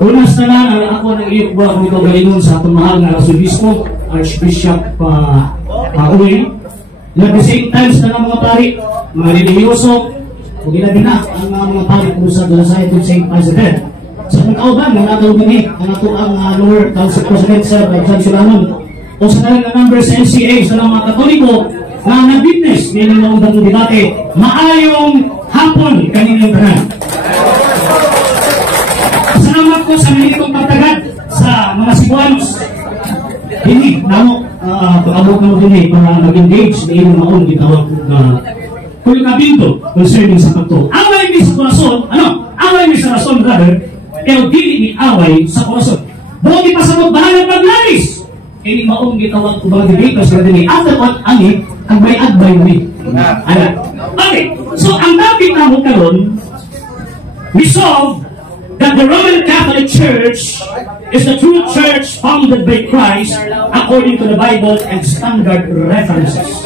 Unas na lang, ako nang iyok ba kung ito galingon sa itong mahal na Arsobispo, Archbishop Uy. At the same time, sa mga pari, mga religyoso, kung ginabina ang mga pari kung sa Dalasay to St. President. Sa mga kauban, mga natawag ini, ang ito ang lower council president sa Judge Sulanon. O sa kanila number sa NCA, sa mga Katoliko, na nag-witness, nila mga ubang debate, maayong hapon kanilang tanan. Salamat ko sa militong pagtagad sa mga Cebuanos. Hindi, namo, pag-abot na mo din para mag-engage na ilang maon, gitawag na kulikabindo concerning sa pagto. Away mi sa korason, away mi sa rason, brother, pero dili ni away sa korason. Buong ipasabot bahalang paglalis. Ini maong gitawag ko mga debaters na din after what ani ang may adbay ni. Okay, so ang topic na mo karon, resolve that the Roman Catholic Church is the true church founded by Christ according to the Bible and standard references.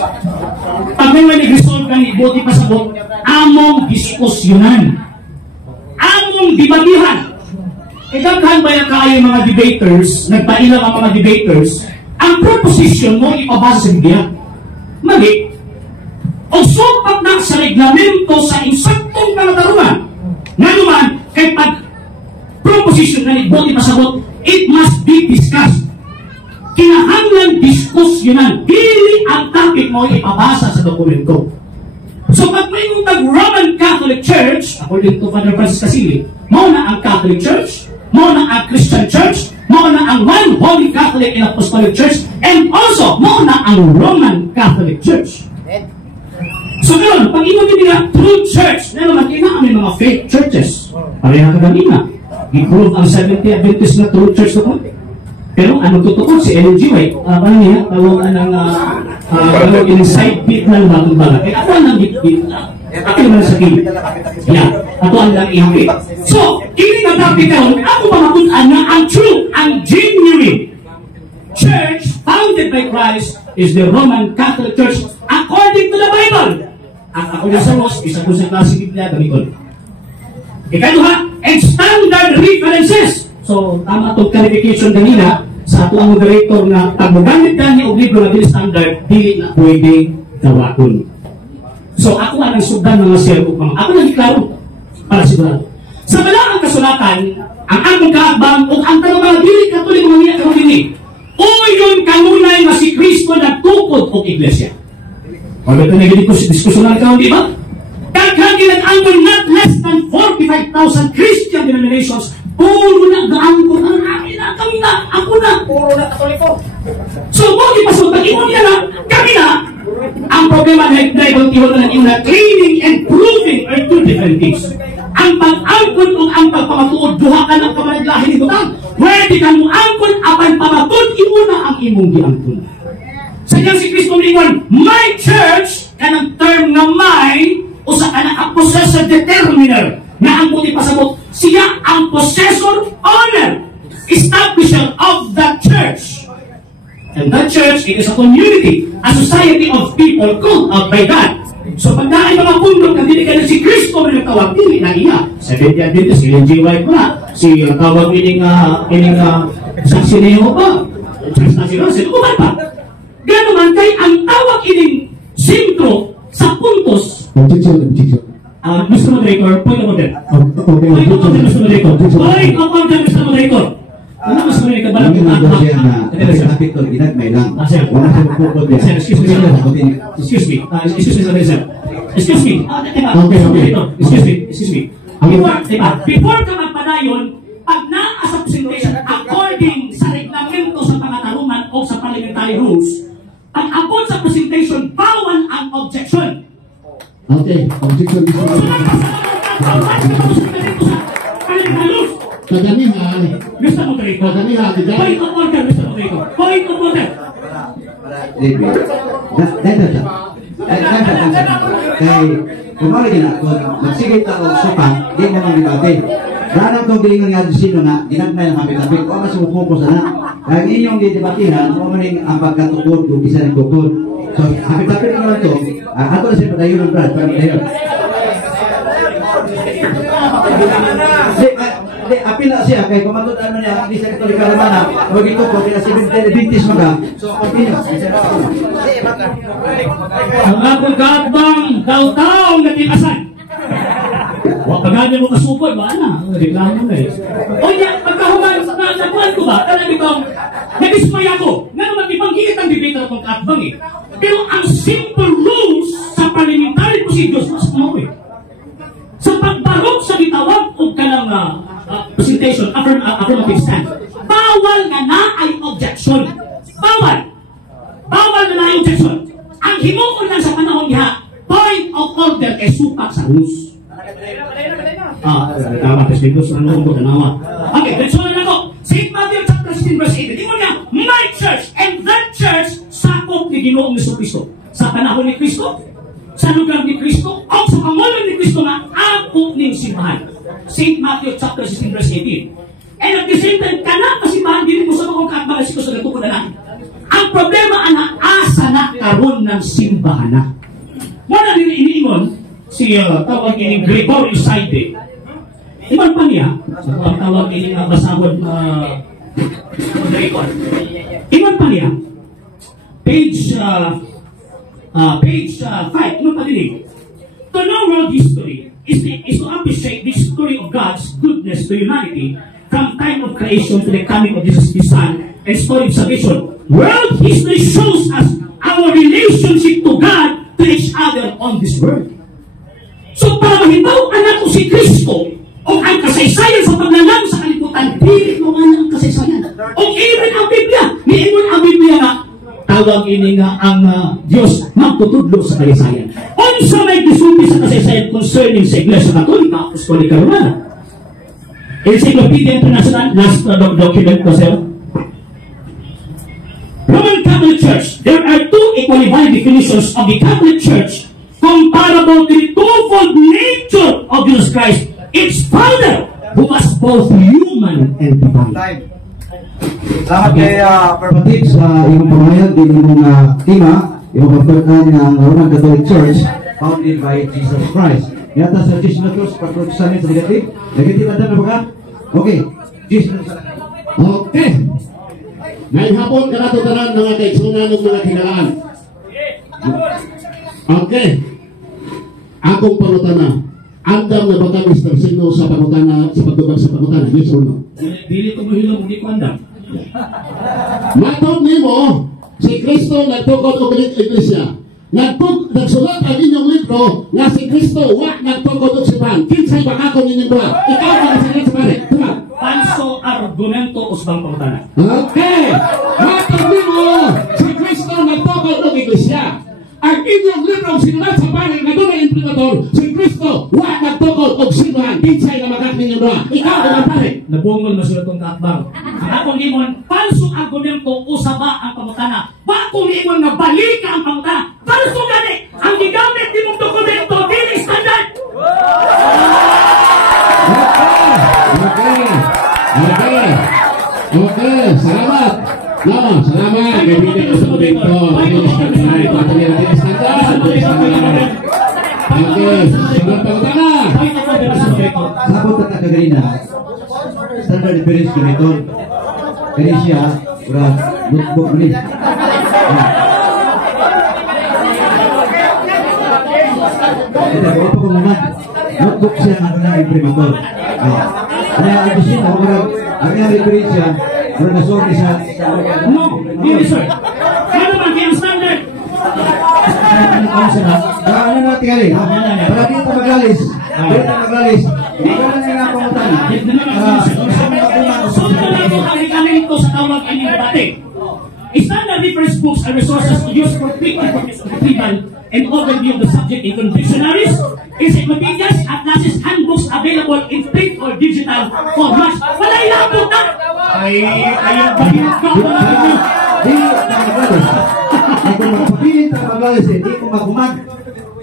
Pag may nag-resolve ka ni Ibuti pasabot, among diskusyonan, among dibatihan. Ikaghan ba yung kayo mga debaters, nagpailang ang mga debaters, ang proposition mo ipabasa sa Biblia? Mali. O supat na sa reglamento sa insaktong pangatarungan, nga naman, kay pag proposition na Ibuti pasabot, it must be discussed. Kinahanglan diskusyonan, dili ang topic mo ipabasa sa dokumento. So pag may Roman Catholic Church, according to Father Francis Casili, mo na ang Catholic Church, mo na ang Christian Church, mo na ang One Holy Catholic and Apostolic Church, and also mo na ang Roman Catholic Church. So ganoon, pag imo nila true church, na naman may mga fake churches. Pareha ka kanina. I-prove ang Seventh Day Adventist na true church na. Pero ano totoo si Ellen G. White, parang niya, tawagan ng inside bit ng batong balat. Kaya ako ang bit-bit. Ako naman sa kilid. Yeah, ako ang lang ihapit. So, ini nga topic karon, ako mamakunan na ang true, ang genuine church founded by Christ is the Roman Catholic Church according to the Bible. At ako na sa Ross, isa ko sa klase Biblia, gamikon. Ikaduha, and standard references. So, tama itong clarification kanina sa ato ang moderator na pag magamit ka niya o libro na dili standard, dili na pwede gawakon. So, ako ang sugdan ng mga servo. Ako nag-iklaro para sigurado. Sa balaang kasulatan, ang atong kaabang o ang tanong mga dili katuloy mga niya karong dili. O yun kanunay na si Kristo nagtukod o iglesia. O ito nag-diskusyonan ka, di ba? Daghang ginag-angkon not less than 45,000 Christian denominations. Puro na gaangkon ang amin na, kami na, ako na. Puro na Katoliko. So, mo ipasok, nag-iwan niya na, kami na. Ang problema na iwan na yung claiming and proving are two different things. Ang pag-angkon o ang pagpamatuod, duha ka ng kamanaglahin ni Butang. Pwede kang angkon, apan pamatod, imuna ang imong giangkon. Sa kanya si Kristo Mlingon, my church, kanang term na my, o sa kanang possessor determiner, na ang buti pasabot, siya ang possessor, owner, establisher of the church. And that church, it is a community, a society of people called out by God. So pag na ay mga pundok na dili si Kristo na nagtawag, dili na iya. Seventh Day Adventist, si Ellen G. White na, si tawag ining saksi na yung pa, Church na si Russell, uman pa. Gano'n man kay ang tawag ining sintro sa puntos. Mr. Moderator, point of order. Point of order, Mr. Moderator. Point of order, Mr. Moderator. Ano mas Moderator? Balang kita. Excuse me. Excuse me. Before ka magpadayon, pag naa sa presentation, according sa reglamento sa pangatarungan o sa parliamentary rules, pag abot sa presentation, bawal ang objection. Okay, objection is Kagamihan. Mr. Moderator. Kagamihan. Point of order, Mr. Moderator. Point of order. Kay, kumali na ako, magsigit ako sopan, di mo nang dibate. Ranang kong gilingan nga sino na, ginagmay ng kapit-kapit, o mas umupokus na. Kaya inyong didibatihan, o maning ang pagkatukod, o isa ng tukod. So, kapit-kapit naman ito, ako na siya patayon ng Brad, para patayon. Hindi, apil na siya, kay kumatod ano niya, hindi siya katolik karamana, huwag ito po, kaya 7-20 maga. So, apil na. Ang akong kaatbang taon-taon na tinasan. Huwag pagkanya mo kasupod, ba na? Reklamo na eh. O yan, pagkahuman, nakuhan ko ba? Talagang itong, nadismay ako. Nga naman, ibanggiit ang debater akong kaatbang eh. Pero ang simple rules sa parliamentary procedures, mas mo eh. Sa pagbarok sa bitawag o kanang presentation, affirmative stand, bawal nga na ay objection. Bawal. Bawal na na ay objection. Ang himuon lang sa panahon niya, point of order kay supak sa rules. Tama, Testigos, ano ko tanawa. Okay, let's go na ako. St. Matthew chapter 16 verse 8. Tingnan niya, my church and that church sakop ni Ginoong Jesucristo. Sa panahon ni Kristo, sa lugar ni Kristo, o sa pangulo ni Kristo na ako ning simbahan. St. Matthew chapter 16 verse 18. And at the same time, kana kasimbahan din mo sa mga kaatbagan si Kristo na tukod na lang. Ang problema ana asa na karon ng simbahan na. Wala din iniingon si tawag ini Gregorio Saide. Iban pa niya, ang tawag ini basahod na record. Iban pa niya, page 5, iban pa din. To know world history is to appreciate the story of God's goodness to humanity from time of creation to the coming of Jesus the Son and story of salvation. World history shows us our relationship to God to each other on this world. So para mahibaw anak ko si Kristo o ang kasaysayan sa paglalang sa kalibutan, pilit mo man ang kasaysayan. O even ang Biblia, niingon ang Biblia na tawag ini nga ang Diyos magtutudlo sa kasaysayan. Unsa may gisulti sa kasaysayan concerning sa Iglesia Katolika, Apostolika Romana. Encyclopedia International, last document ko sir. Roman Catholic Church, there are two equally valid definitions of the Catholic Church comparable to the twofold nature of Jesus Christ, its Father, who was both human and divine. Salamat kay Permatic sa iyong pamahayag din imong tema, iyong pagpagkaan ng Roman Catholic Church founded by Jesus Christ. Yata sa Jesus Christ, pagpagkasan sa negative. Negative anda na ba? Okay. Jesus. Okay. Ngayon hapon ka na tutaran mga kaigsunan ng mga kinalaan. Okay. Akong pangutana. Andam na ba ka, Mr. Sino, sa pangutana, sa pagdubag sa pangutana? Yes or no? Dili ko mahilong, hindi ko andam. Matod nimo, si Kristo nagtukod og iglesia. Nagsulat ang inyong libro na si Kristo wa nagtukod og simbahan. Kinsay baka ko ninyong duha? Ikaw ang sige sa pare. Tuma. Falso argumento usbang pangutana. Okay. Matod nimo, si Kristo nagtukod og iglesia. Ang inyong libro sinulat sa pare nga doon ay imprimador, si Kristo wa nagtukod og simbahan. Kinsay na magak ninyong duha? Ikaw ang pare. Nabungol masulat kong kaatbang. Ang akong imon, falso argumento usaba ang pangutana. Wa akong imon nga balika ang pangutana. Falso gani! Ang gigamit ni mong dokumento, dili standard! Okay. Salamat. No, salamat. Kaibigan ko sa dokumento. Dili standard. Dili standard. Okay. Salamat pangutana. Sabot at kagalina, standard difference ko nito. Kaya siya, ura, notebook ulit. Ito, ako po muna. Notebook siya nga na imprimator. Kaya ito siya, ang difference siya, ura na sorry sa... No, hindi sir. Ano ba kaya ang standard? Ano na tingali? Para dito magalis. Dito magalis. Dito na nga pangutana. Sunod na po ang rekamento sa tawag ang debate. Standard reference books are resources used for quick information retrieval and overview of the subject in dictionaries, encyclopedias, atlases, handbooks available in print or digital formats. Wala ilapot na! Ay, ayun ba yung kapag? Di na magalis. Kung magpapilit na magalis, di ko magumag.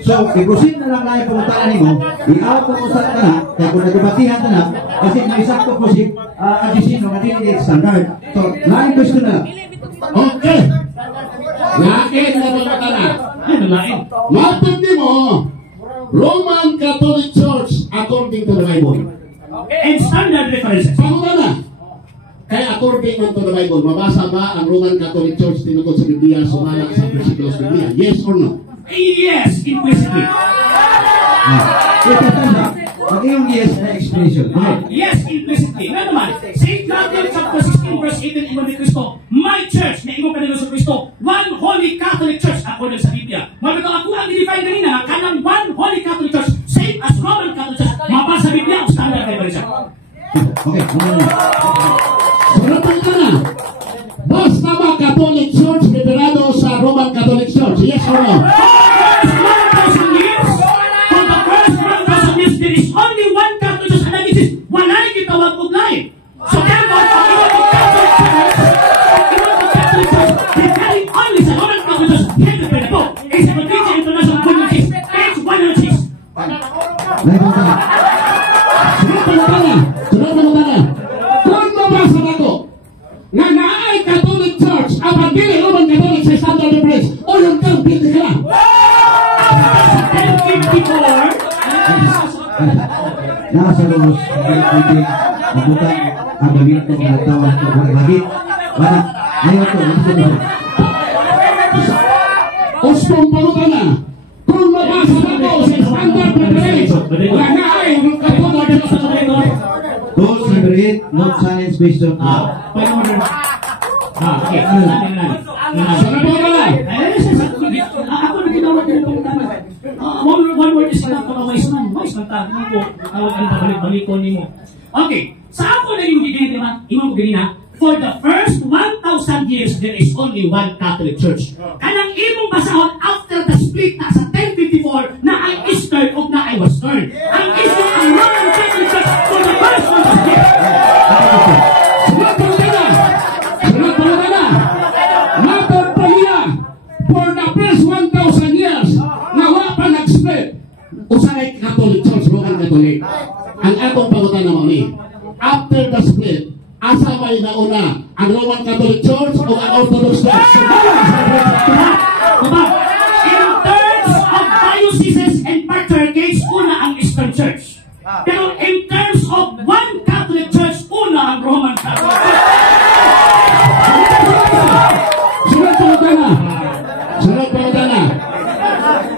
So, i-proceed na lang na yung pangutana ni mo, i-out na mo sa na, kaya kung nagabatihan na na, kasi may sakto po si Adisino, matindi standard. So, lain question na. Okay. Lain na pangutana. Ano lain? Matod nimo, Roman Catholic Church according to the Bible. and standard references. Panguna, kaya according to the Bible, mabasa ba ang Roman Catholic Church tinukod sa Biblia, sumala sa versikulos ng Biblia? Yes or no? Yes, implicitly. Pag yung yes na explanation. Yes, implicitly. Nga naman, St. Matthew chapter 16 verse 18, ingon ni Kristo, my church, na ingon kanila sa Kristo, one holy Catholic church, according sa Biblia. Mabito ako ang i-define kanina, kanang one holy Catholic church, same as Roman Catholic church, mabasa sa Biblia, ang standard reference. Okay, Suratan ka na. Basta ba Catholic Church liberado sa Roman Catholic Church? Yes or no? For the first 1,000 years, there is only one Catholic church and that is walay gitawag og lain. So therefore, if you want the Catholic church, referring only sa Roman Catholic church, headed by the Pope, is the British International Convention, page 106. Suratan ka na. Kung mabasa na ko, nga naay Catholic Church, ang pagdili Roman Catholic sa standard reference, o yung kang pili ka lang. 1054, nasa lubos, pwede mabutan ang gamit ng mga tawag ko kung magit. Wala, ngayon ko, gusto ko. Uspong palutan na. Kung mabasa na ko sa standard reference, nga naay Catholic Church sa Catholic. Don't separate, not silence based on okay. Sarap mo ka na. Ako na ginawag din itong tama. One word is enough para mais man. Mais man tayo ko. Tawag ang pabalik-balikon ni mo. Okay. Sa ako na yung gigilin, di ba? Imam ko ganina. For the first 1,000 years, there is only one Catholic Church. Kanang imong basahon after the split na sa 1054 na ang Eastern o na ay Western. Ang Eastern ang Roman Catholic Church for the first 1,000 years. Sunod pa na. Matod pa niya. For the first 1,000 years, nawa pa nag-split. Usanay Catholic Church, Roman Catholic. Ang atong pangutan naman ni, after the split, asa may nauna ang Roman Catholic Church o ang Orthodox Church? In terms of dioceses and patriarchates, una ang Eastern Church. Pero in terms of one Catholic Church, una ang Roman Catholic Church. Sunod pa na.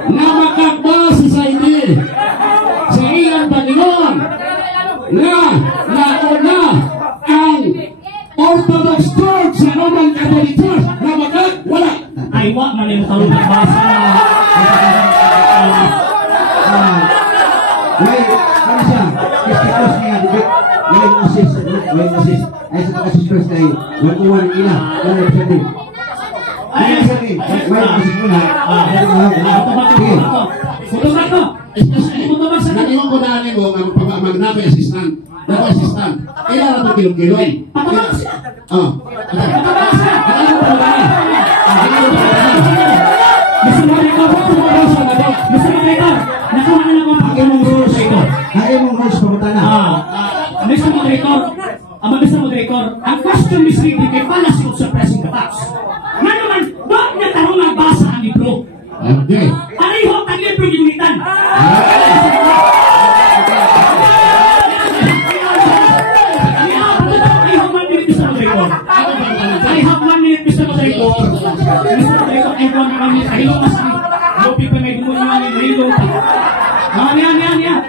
Namakakba si Saidi sa iyang Panginoon na nauna ang Orthodox Church sa Roman Catholic Church. Namakak, wala. Ay, wak man yung talong nagbasa. Wait, ano siya? Kistikos niya, di ba? Wait, Moses. Ay, sa mga-sisters kayo. Wag-uwan ila. Wala yung sabi. Wait, Moses muna. Sige. Fotograto. Naniwang ko na mo, mag-nabi assistant. Nabi assistant. Ilan na itong kilong-kilong? Patabak siya. Patabak siya. Mr. Moderator, nakuha na lang ang imong rules ito. Kaya mong rules pagkutana. Mr. Moderator, Mr. Moderator, ang question misleading kay fallacy of suppressing the facts. Nga naman, doon niya tarong nagbasa ang libro. Okay. Pareho ang libro ginulitan. I have 1 minute, Mr. Moderator. Mr. Moderator, I have 1 minute. Kahilo mas ni. No people may gumunyo ni Mahilo. Yan.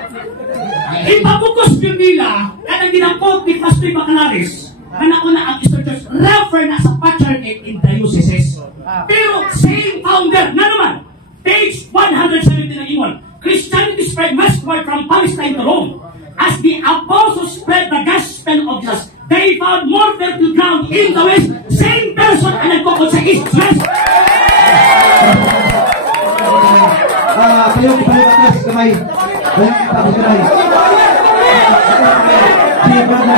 Ipabukos yun nila, kanang ginangkot ni Pastor Bacalaris, na una ang Eastern Church, refer na sa patriarchate in dioceses. Pero same founder, na naman, page 170 ng ingon, Christianity spread westward from Palestine to Rome. As the apostles spread the gospel of Jesus, they found more fertile ground in the west. Same person ang nagkukod sa east west. Kayo, atas kamay. Walang tapos kamay. Sige pa na.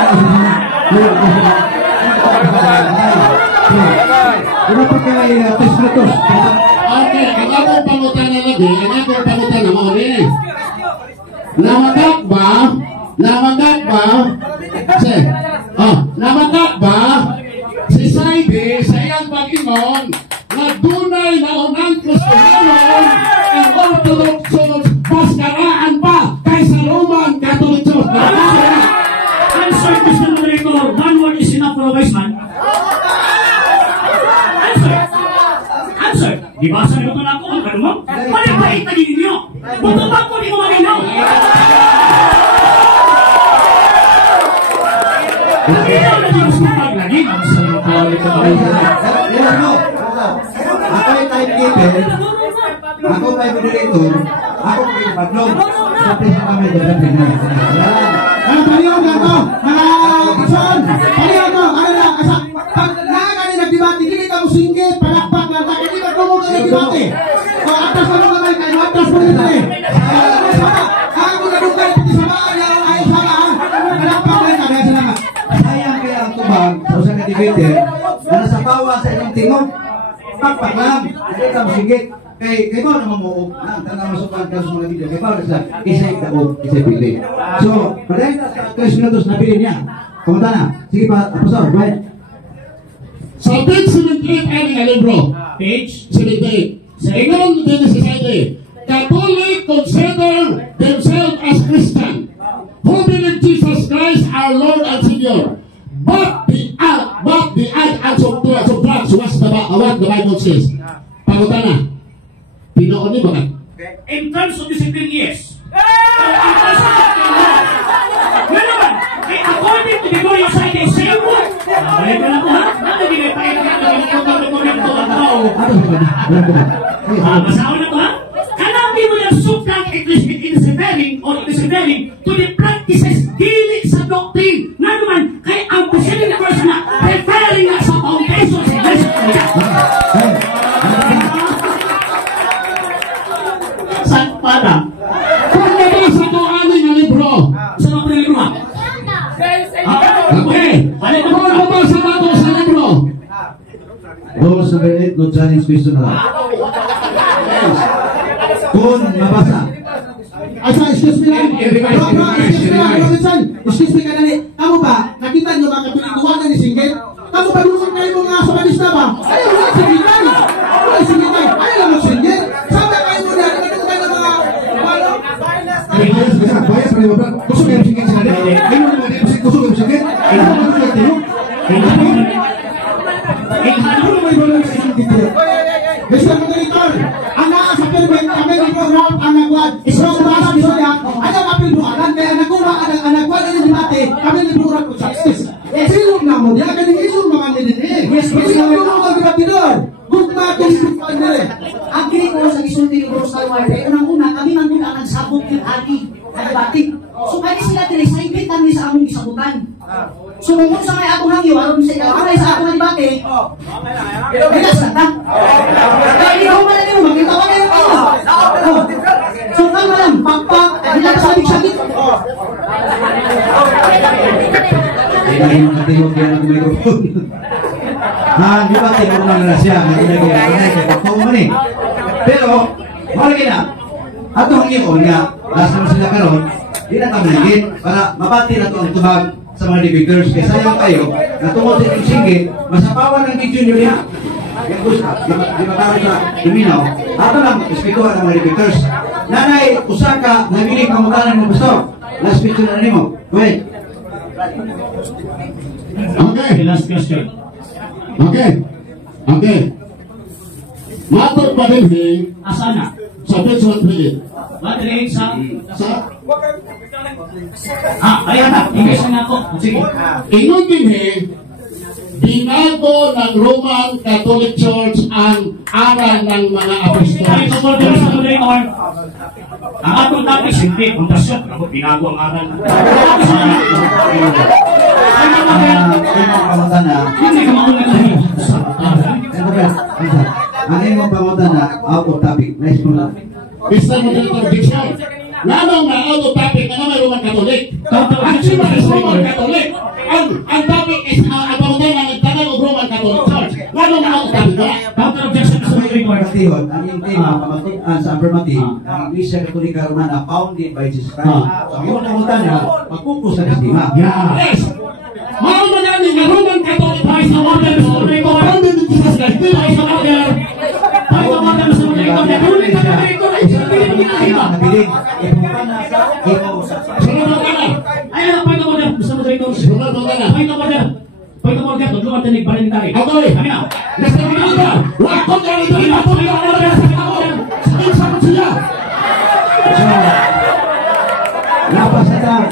Ano pa kay Tesplatos? Okay, ang akong pangutan na lagi, na mo rin. Namagat ba, si Saidi sa iyang pag-ingon na dunay na unang Kristiyanon ang Orthodox Church paskaraan pa kaysa Roman Catholic Church. unauthorized man? Answer. Di ba sa nito na ako ang kanumang? Malipait na ninyo. Butubag ko di mo malinaw. Malinaw na di mo sumag lagi. Ang sarap ko ulit ito. Ako ay timekeeper. Ako ay moderator. Ako ay patrol. Sabi sa kami dapat tingnan. Ano paliwan lang to? Mga kason! Paliwan to! Ano lang? Pag nakakali nagdibati, hindi ka mo singgit, palakpak lang. Hindi ka tumog na nagdibati. O, atas mo naman kamay kayo. Atas mo nito eh. Ako nadugay, pati sa mga ayaw ayaw sa mga. Palakpak lang. Kaya salamat. Sayang kaya ang tubag sa usang katibitin na nasa bawa sa inyong tingog. Pakpak lang. Hindi ka masigit. Kay ba naman mo ang tanang masukan ka sa mga video. Kay ba sa isay tabo, isay pili. So, pada 3 minutos na pili niya. Kumunta na. Sige pa, Pastor, go ahead. Sa page 78 ay nga libro. Page 78. Sa England din society, Catholic consider themselves as Christian, who believe Jesus Christ our Lord and Savior. But the act of drugs was what the Bible says. Pangutan na. Pinoon ni bakit? in terms of discipline, yes. In terms of discipline, no. Yun naman. According to the Glorious Society, same word. Balik ka na po, ha? Ano ginipay na ito? Masaon na to, ha? Kanabi mo yung sukang indisciplining or indisciplining to the practices dili sa doctrine. Na naman, kay ang position na person na referring na sa foundation sa Iglesia. Saan pa na? Kung nabasa ko aning na libro. Sa mga libro, ha? Okay. Kung nabasa ko ito sa libro. Rose number 8, good challenge question na lang. Kung mabasa. Asa, excuse me lang. Excuse me ka na ni. Kamu ba, nakita nyo mga kapilikuan ni Singgit? Kamu ba lulungan kayo mga sa balista ba? Ayaw lang singgitay. Wala singgitay. Ayaw lang mag-singgit. Sabi kayo mo na, nakita kayo ng mga walo. Bayas pa rin ba? Gusto mo yung singgit sa kanila? Ayaw mo yung singgit? Gusto mo yung singgit? Ayaw mo yung singgit? Mr. Moderator, ang naa sa permit, kami ni program ang nagwad. Isang oras ni Soya, ang apil buwanan, kaya nagkuha ang nagwad ang debate, kami ni program of justice. Sino na mo? Yan ka ng isang mga nilin. Yes, please. Sino yung mga debatidor? Gugma itong sipon nila. Ang kiniko sa isulti ni Bro Skyward, unang-una, kami man muna ang nagsabot yung ati, nagbatik. So, kaya sila tinisaypit namin sa among gisabutan. So, kung sa may atong hangyo, alam sa ilang sa atong nagbatik, may kasata. Kaya hindi ako malang yung makita ko kayo kayo. So, kang malang, pakpak, hindi lang sabik-sabik. Hindi yung katingog yan ang microphone. Di ba tingog ng rasya? Pero, malagi na. Ato ang iyon nga, last naman sila karon, di na kami nagin para mabati na ito ang tubag sa mga debaters. Kaya sayang kayo, na tungkol sa inyong singgit, masapawan ng video nyo niya. Yung gusto, di matawag sa Duminaw. Ato lang, ispikuhan ng mga debaters. Nanay, usaka, nabiling kamutanan mo gusto. Last picture na rin mo. Wait. Okay. Last question. Okay. Okay. Matod pa rin Asa na? sa page 138. Battery sa... Sa Ayan na. Ingles na ako. Sige. ingon din binago ng Roman Catholic Church ang aral ng mga Ay, apostoles. support din sa moderator. Ang atong topic, hindi. Kondasyon. Ako, binago ang aral. Pamutan na, Hindi ka mauna na rin. ang inyong pamutan na, out of topic. Nice mo lang. Mr. Moderator Dixon, lalong na out of topic na naman Roman Catholic. Ang sima is Roman Catholic. Ang topic is ang pamutan na nagtanong ng Roman Catholic Church. Lalong na out of topic na. Counter objection sa moderator. Patihon, ang iyong tema, pamatuan sa affirmative, ang Iglesia Katolika Romana founded by Jesus Christ. So, ang iyong pamutan na, magpupo sa kastima. Yes. Mauna namin na Roman Catholic Christ ang order sa moderator. Founded in Jesus Christ. Dito ay sa order. Ay, mamatay mo sa moderator. Nagulit ka na moderator. Ay, hindi mo ginagawa. Nabiling, ipupan na sa Sunod na ka na. Ay, point of order. Mr. Moderator. Sunod na ka na. Point of order. Point of order. pagkat magluwan tanig barintay. Okay. Kami na. Nasa mga wakot na ito ipatuloy ang mga sa tao. Sa siya. Lapas na ta.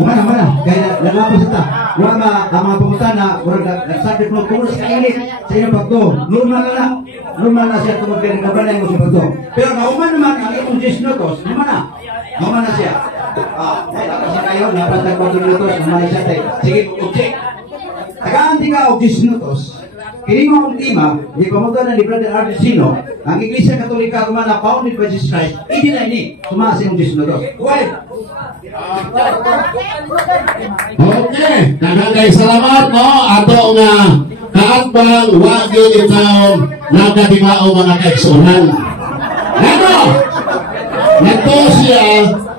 Umana. Kaya nalapas na ta. Wala ang mga pumunta na nagsabit mo kung sa init sa inyong pagto. Normal na siya tungkol kaya nagkabalay mo sa pagto. Pero nauman naman ang imong 10 minutos. Nauman na siya. Lapas na kayo. Lapas na 4 minutos. Nauman na siya tayo. Sige, check. Tagaan ka o 10 minutos. Kini mo ang tema, di pamutan na ni Brother Ardesino, ang Iglesia Katolika kumana founded by Jesus Christ, hindi na ini, sumasa yung 10 minutos. Why? Okay, daghang salamat no ato nga kaatbang wagi itaw nagkadimao mga kaigsunan. Ano? Nato siya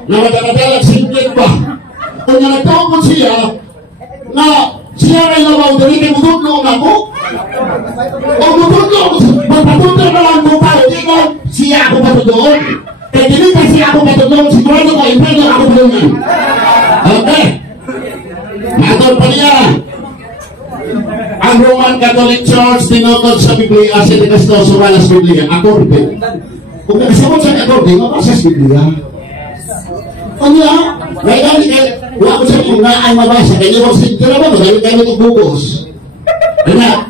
na madadalag singkit ba? Kung nagtawag siya na siya ay labaw dali kay mududlo ako. O mududlo, magpatudlo na lang ko pa, hindi ko siya ako patudloon. Kaya hindi kasi ako patudloon, sigurado ko, impero ako patudloon. Okay. Matol pa niya. Ang Roman Catholic Church tinutod sa Biblia sa Ticasto sumalas Biblia. Akorde. Kung nagsamot sa akorde, mabasas Biblia. Kanya, may dali kayo, wala ko sa inyo na ay mabasa. Kaya nyo magsigtira ba? Magaling kayo itong bukos. Kaya,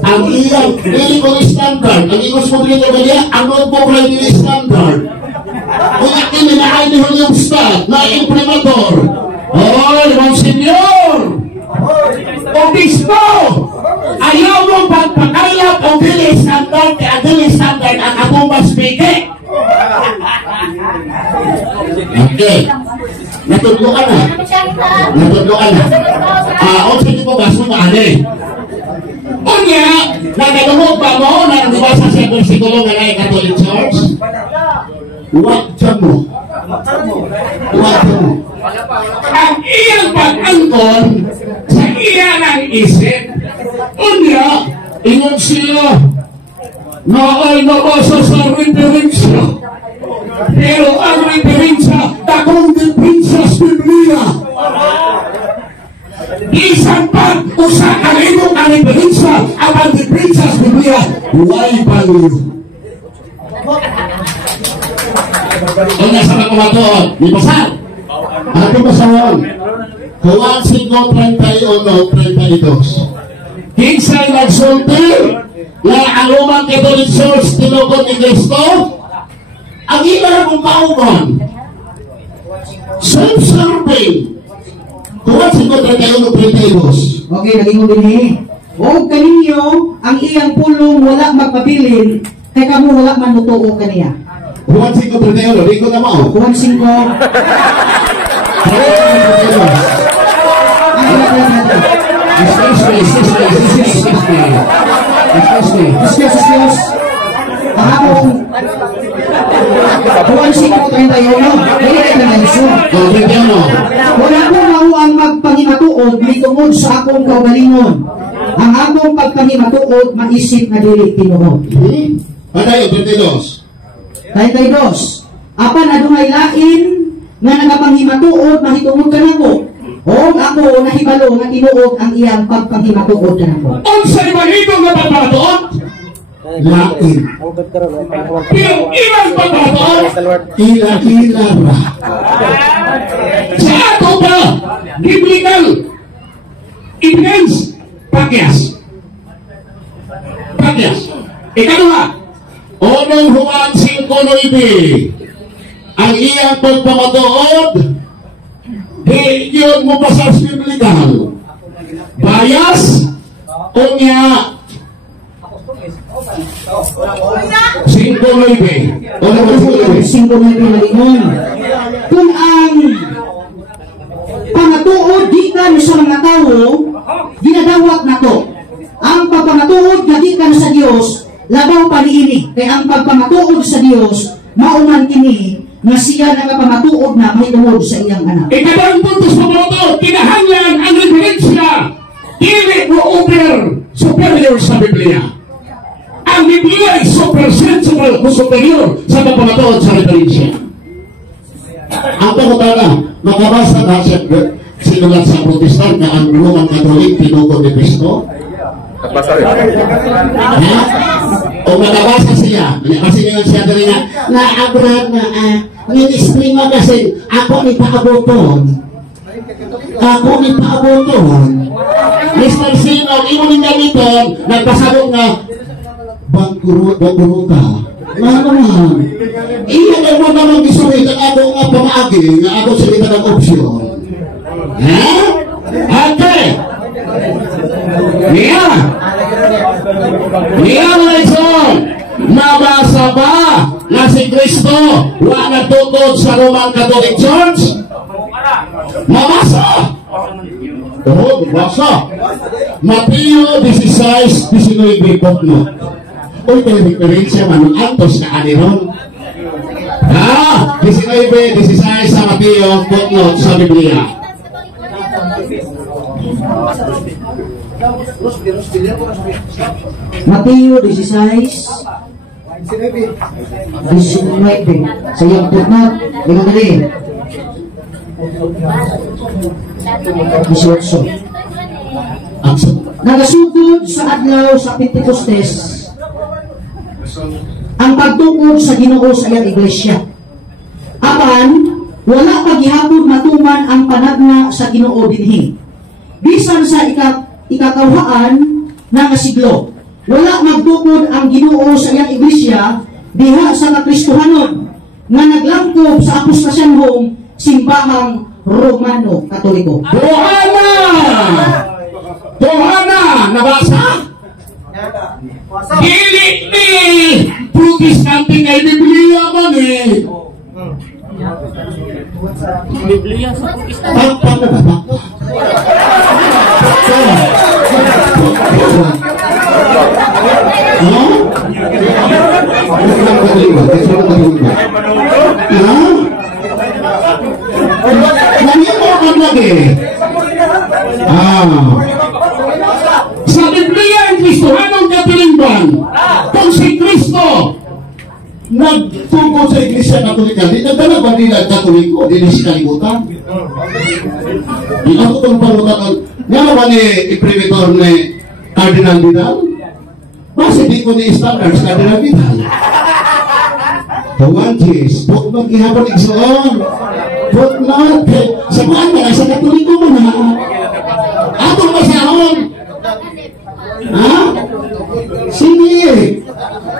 ang iyang bilikong standard, ang iyong sumudrito kanya, ang notebook na yung standard. Kung akin na ay nihon yung stat, na imprimator. Oy, Monsignor! O Bispo! Ayaw mong pagpakayap o dili standard, kaya dili standard ang akong mas peke. Okay. Natudloan na. O sige po, baso mo ane. O niya, nagkalungog pa mo na nabasa sa versikulo nga na Catholic Church? Huwag dyan mo. Ang iyang pag-angkon sa iyang ang isip. O niya, ingon sila na ay nabasa sa referensya. Pero ang referensya, takong depensa sa Biblia. Isang pag usa kalimo ang referensya, ang depensa sa Biblia, why value? O nasa mga kumatuon, di pasal. Ano pasawon? Juan 5:31-32. Kinsay nagsulti na ang Roman Catholic Church tinukod ni Cristo, ang ilang umauman, self-serving, Juan 5:31-32. Okay, naging din o kaninyo, ang iyang pulong wala magpabilin, kay kamo wala man mutuo kaniya. Juan 5:31, di ko na mo. Juan 5. Excuse. Ang Juan 5:31, dili ka na iso. Wala ko mao ang magpangimatuod mitungod sa akong kaugalingon. Ang akong pagpangimatuod maisip na dili tinuod. Padayon 32. 32. Apan adunay lain nga nagapangimatuod mahitungod kanako. O ako nahibalo nga tinuod ang iyang pagpangimatuod kanako. Unsay mahito nga pagpangimatuod? Lain. Pero ilang pagpangimatuod? Ila ra. Sa ato ba? Biblical evidence. Pakyas. Ikaduha. Onong Juan 5:9. Ang iyang pagpamatuod, di yun mo pa sa biblical. Bias, o niya, 5:9. Onong 5:9 malingon. Kung ang pamatuod gikan sa mga tao, ginadawat nato. Ang pagpamatuod nga gikan sa Dios, labaw pa niini. Kaya ang pagpamatuod sa Dios, mauman kini nga siya nagapamatuod na mahitungod sa iyang anak. Ikadang puntos pamatuod, kinahanglan ang referensya. Dili mo superior sa Biblia. Ang Biblia ay super-sensible o superior sa pagpamatuod sa referensya. Ang pagkutala, makabasa na si ginulat sa Protestant na ang Roman Catholic tinugod ni Kristo? O magabasa siya, kasi ngayon siya dali na Abraham na ministry mo kasi ako ni paaboton. Mr. Sino, imo ning gamiton, nagpasabot nga bangkuruta. Ano iya na mo naman gisulit ang ako nga pamaagi nga ako silita ng opsyon. Okay. Niya mga ison, mabasa ba na si Kristo wa nagtutod sa Roman Catholic Church? Mabasa. Oo, mabasa. Mateo 16:19 no. Uy, may referensya man antos ka aniron. 19:16 sa Mateo footnote sa Biblia. Mateo 16:19 sa iyang footnote, ikaw dali. 18. Nagasugod sa adlaw sa Pentecostes ang pagtukod sa Ginoo sa iyang iglesia. Apan wala pa gihapon matuman ang panagna sa Ginoo dinhi. Bisan sa ikakawhaan nga siglo, wala magtukod ang Ginoo sa iyang iglesia diha sa kakristohanon nga naglangkob sa apostasyonhong simbahang Romano Katoliko. Tuhana, nabasa? Dili ni Protestante ngay Biblia man eh. Biblia sa Protestant. Bakit na ba? Sa Biblia ang Kristohanong Katolikban, kung si Kristo nagtungkol sa Iglesia Katolika, di nagdala ba nila ang Katoliko? Di na si kalimutan. Di ako itong palutan. Nga ba ni Imprimatur ni Cardinal Vidal? Basta di ko ni standards Cardinal Vidal. Tawantis, huwag mag-ihapon igsoon. Huwag not. Sa mga na, sa Katoliko mo na. Atong masahon. Ha? Sige.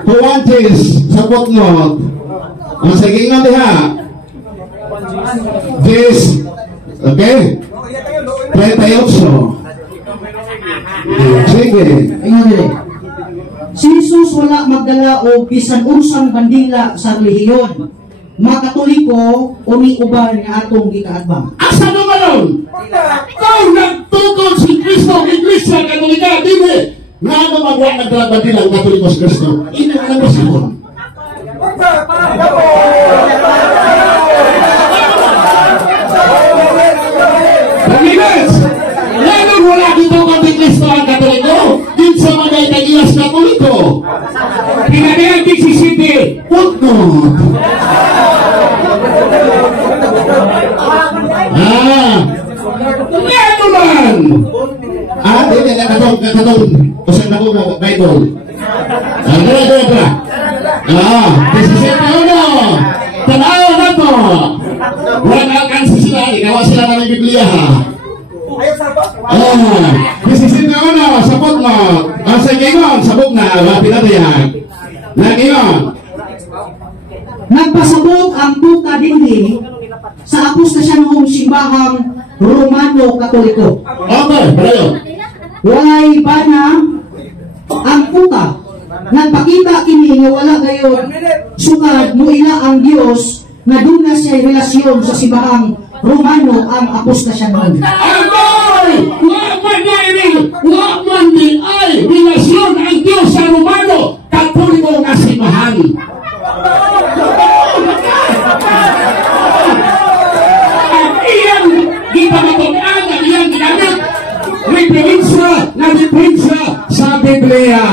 Tawantis, sa footnote. Ang sige nga diha. This, okay? 38. Sige. Si Jesus wala magdala o bisan unsang bandila sa relihiyon. Mga Katoliko umiuban nga atong gikaadbang. Asa naman? Kung nagtukod si Kristo ang Iglesia Katolika, dili. Nga naman wala nagdala bandila ang Katoliko si Kristo. Ina ka na sihon. Pag-ibig! Ngayon wala dito kang Kristo ang Katoliko. Din sa mga itagiyas Katoliko. Pinagayang 17. Footnote. Ngayon man! Hindi na katong. Kusang na ko na Bible. Dra. 17. Tanaw na to. Wala kang sila. Ikawa sila na ng Biblia ha. 17 sabot mo. Sa gingon, sabot na. Pinatayag. Nagingon. Nagpasabot ang tuta dinhi sa apostasyonhong simbahang Romano Katoliko. Okay, balayo. Walay bana ang tuta. Nagpakita kini nga wala gayon sukad mo ila ang Dios na duna siya relasyon sa simbahang Romano ang apostasyonhon. Wag man ni ay relasyon ang Diyos sa Romano Katoliko nga simbahan. Ang iyang gipamatuan, ang iyang ginamit referensya sa Biblia.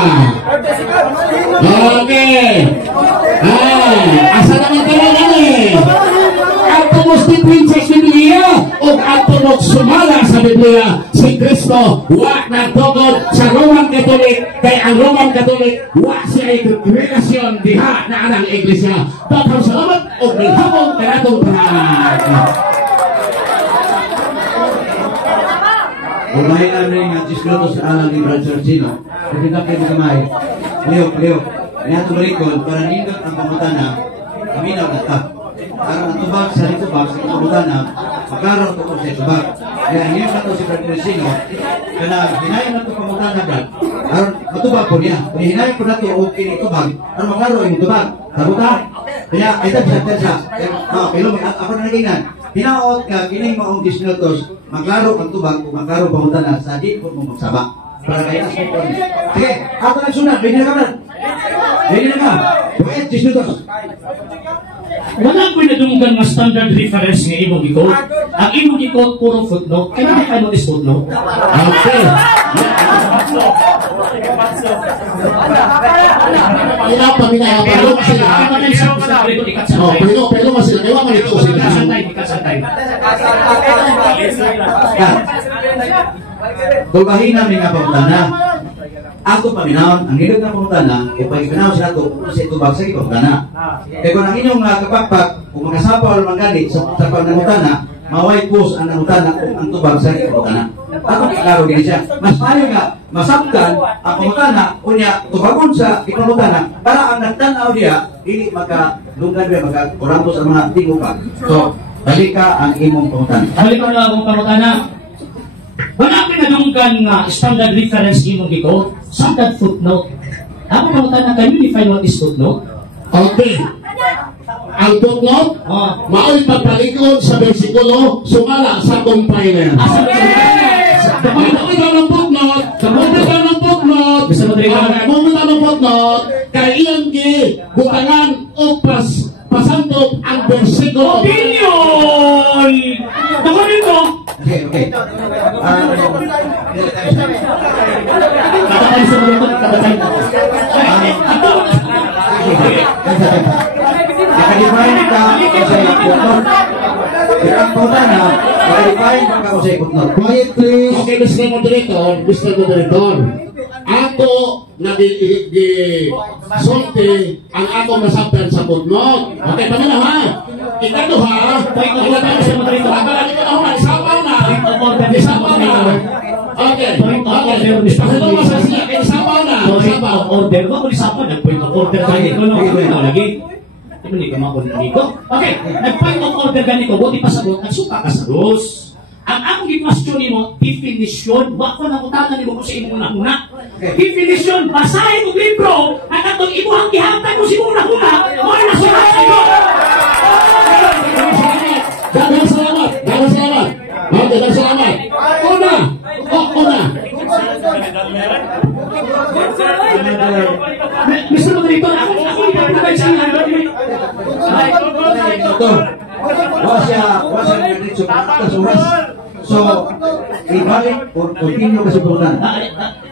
Okay. Asa naman ka na eh? Ato mo si Princess Biblia o ato mo o sumala sa Biblia, si Kristo wa nagtukod sa Roman Catholic, kay ang Roman Catholic wa siya relasyon diha na anang iglesia. Daghang salamat o gihapon kanatong tanan. Kung may namin nga Discretos sa alang ni Brad Churchino, kasi kapit na kamay, Leo, niya tumalikod para nindot ang pamutana, kaminaw na ta. Para ang tubag sa litubag sa pamutana, magkaroon ito sa tubag. Kaya niyo na ito si Brad Churchino, kaya hinayin na ito pamutana, Brad. Aron matubag po niya. Kung hinayin po na ito o kinitubag, aron magkaroon yung tubag. Sabuta? Kaya, ito siya. Pero ako na nagingan. Hinaot ka, kining maong Discretos, maglaro ang tubag kung maglaro pamutana sa di po mong magsaba. Para kaya sa po. Sige, ako nagsunod. Bili na ka, Brad. Bili na ka. Buket, Discretos. Wala ko na dumunggan nga standard reference nga imong ikot. Ang imong ikot puro footnote. Kaya hindi kayo is footnote. Okay. Paminaw. Pero masila. Pero masila. Kaya man ito sila. Santay. Tulbahin namin nga pamutana. Ako paminaw, ang hilog na pamutana, kung pagipinaw siya ito, kung sa itubag sa pamutana. Kaya kung ang inyong kapakpak, kung makasapaw o mangganit sa pamutana, maway pus ang namutana kung ang tubag sa pamutana. Ako klaro din siya. Mas mayo nga, masabkan ang pamutana, kunya tubagon sa pamutana, para ang nagtanaw niya, hindi magkalunggan niya, magkakurambos ang mga tingupan. So, balik ka ang imong pamutana. Balik ko na akong pamutana. Wala pinadunggan nga standard reference imong ikot. Standard footnote. Ako pamutana, can you define what is footnote? Okay. Ang footnote, mao'y pagpalikod sa versikulo, sumala sa compiler. Kamulit ng footnote, kaya iyan bukangan o pasantog ang versikulo. Opinion! Kamulit ko! Okay. Katatay sa mga ito, katatay na. Nakadefine ka sa ikutnot. Pero ang pamutana, nakadefine ka sa ikutnot. Quiet please. Okay, Mr. Moderator. Ako nag-sulti ang ako nasabtan sa footnote. Okay, pamila ha? Ikato ha? Ikato Mr. Moderator. Ikato na, isapaw na. Okay. Ito masasya, isapaw na. Order ba? Kung isapaw, nag-point of order ganito. Ito lagi. Hindi ka makunin ko. Okay, nag-point of order ganito. Buti pa sagot, nagsuka ka sa rules. Ang akong i-question mo, definition. Wag ko na kutatan mo kung sa imo una-una. Definition, basahin mo libro, at atong imuhang gihantay mo si una-una, o nasulat sa iyo. Dagang salamat. Okay, dagang salamat. Una. Mr. Moderator, ako ipapagay sa inyo. Ito. Wasa nagdito sa oras. So, ibalik o continue ka sa pamutana.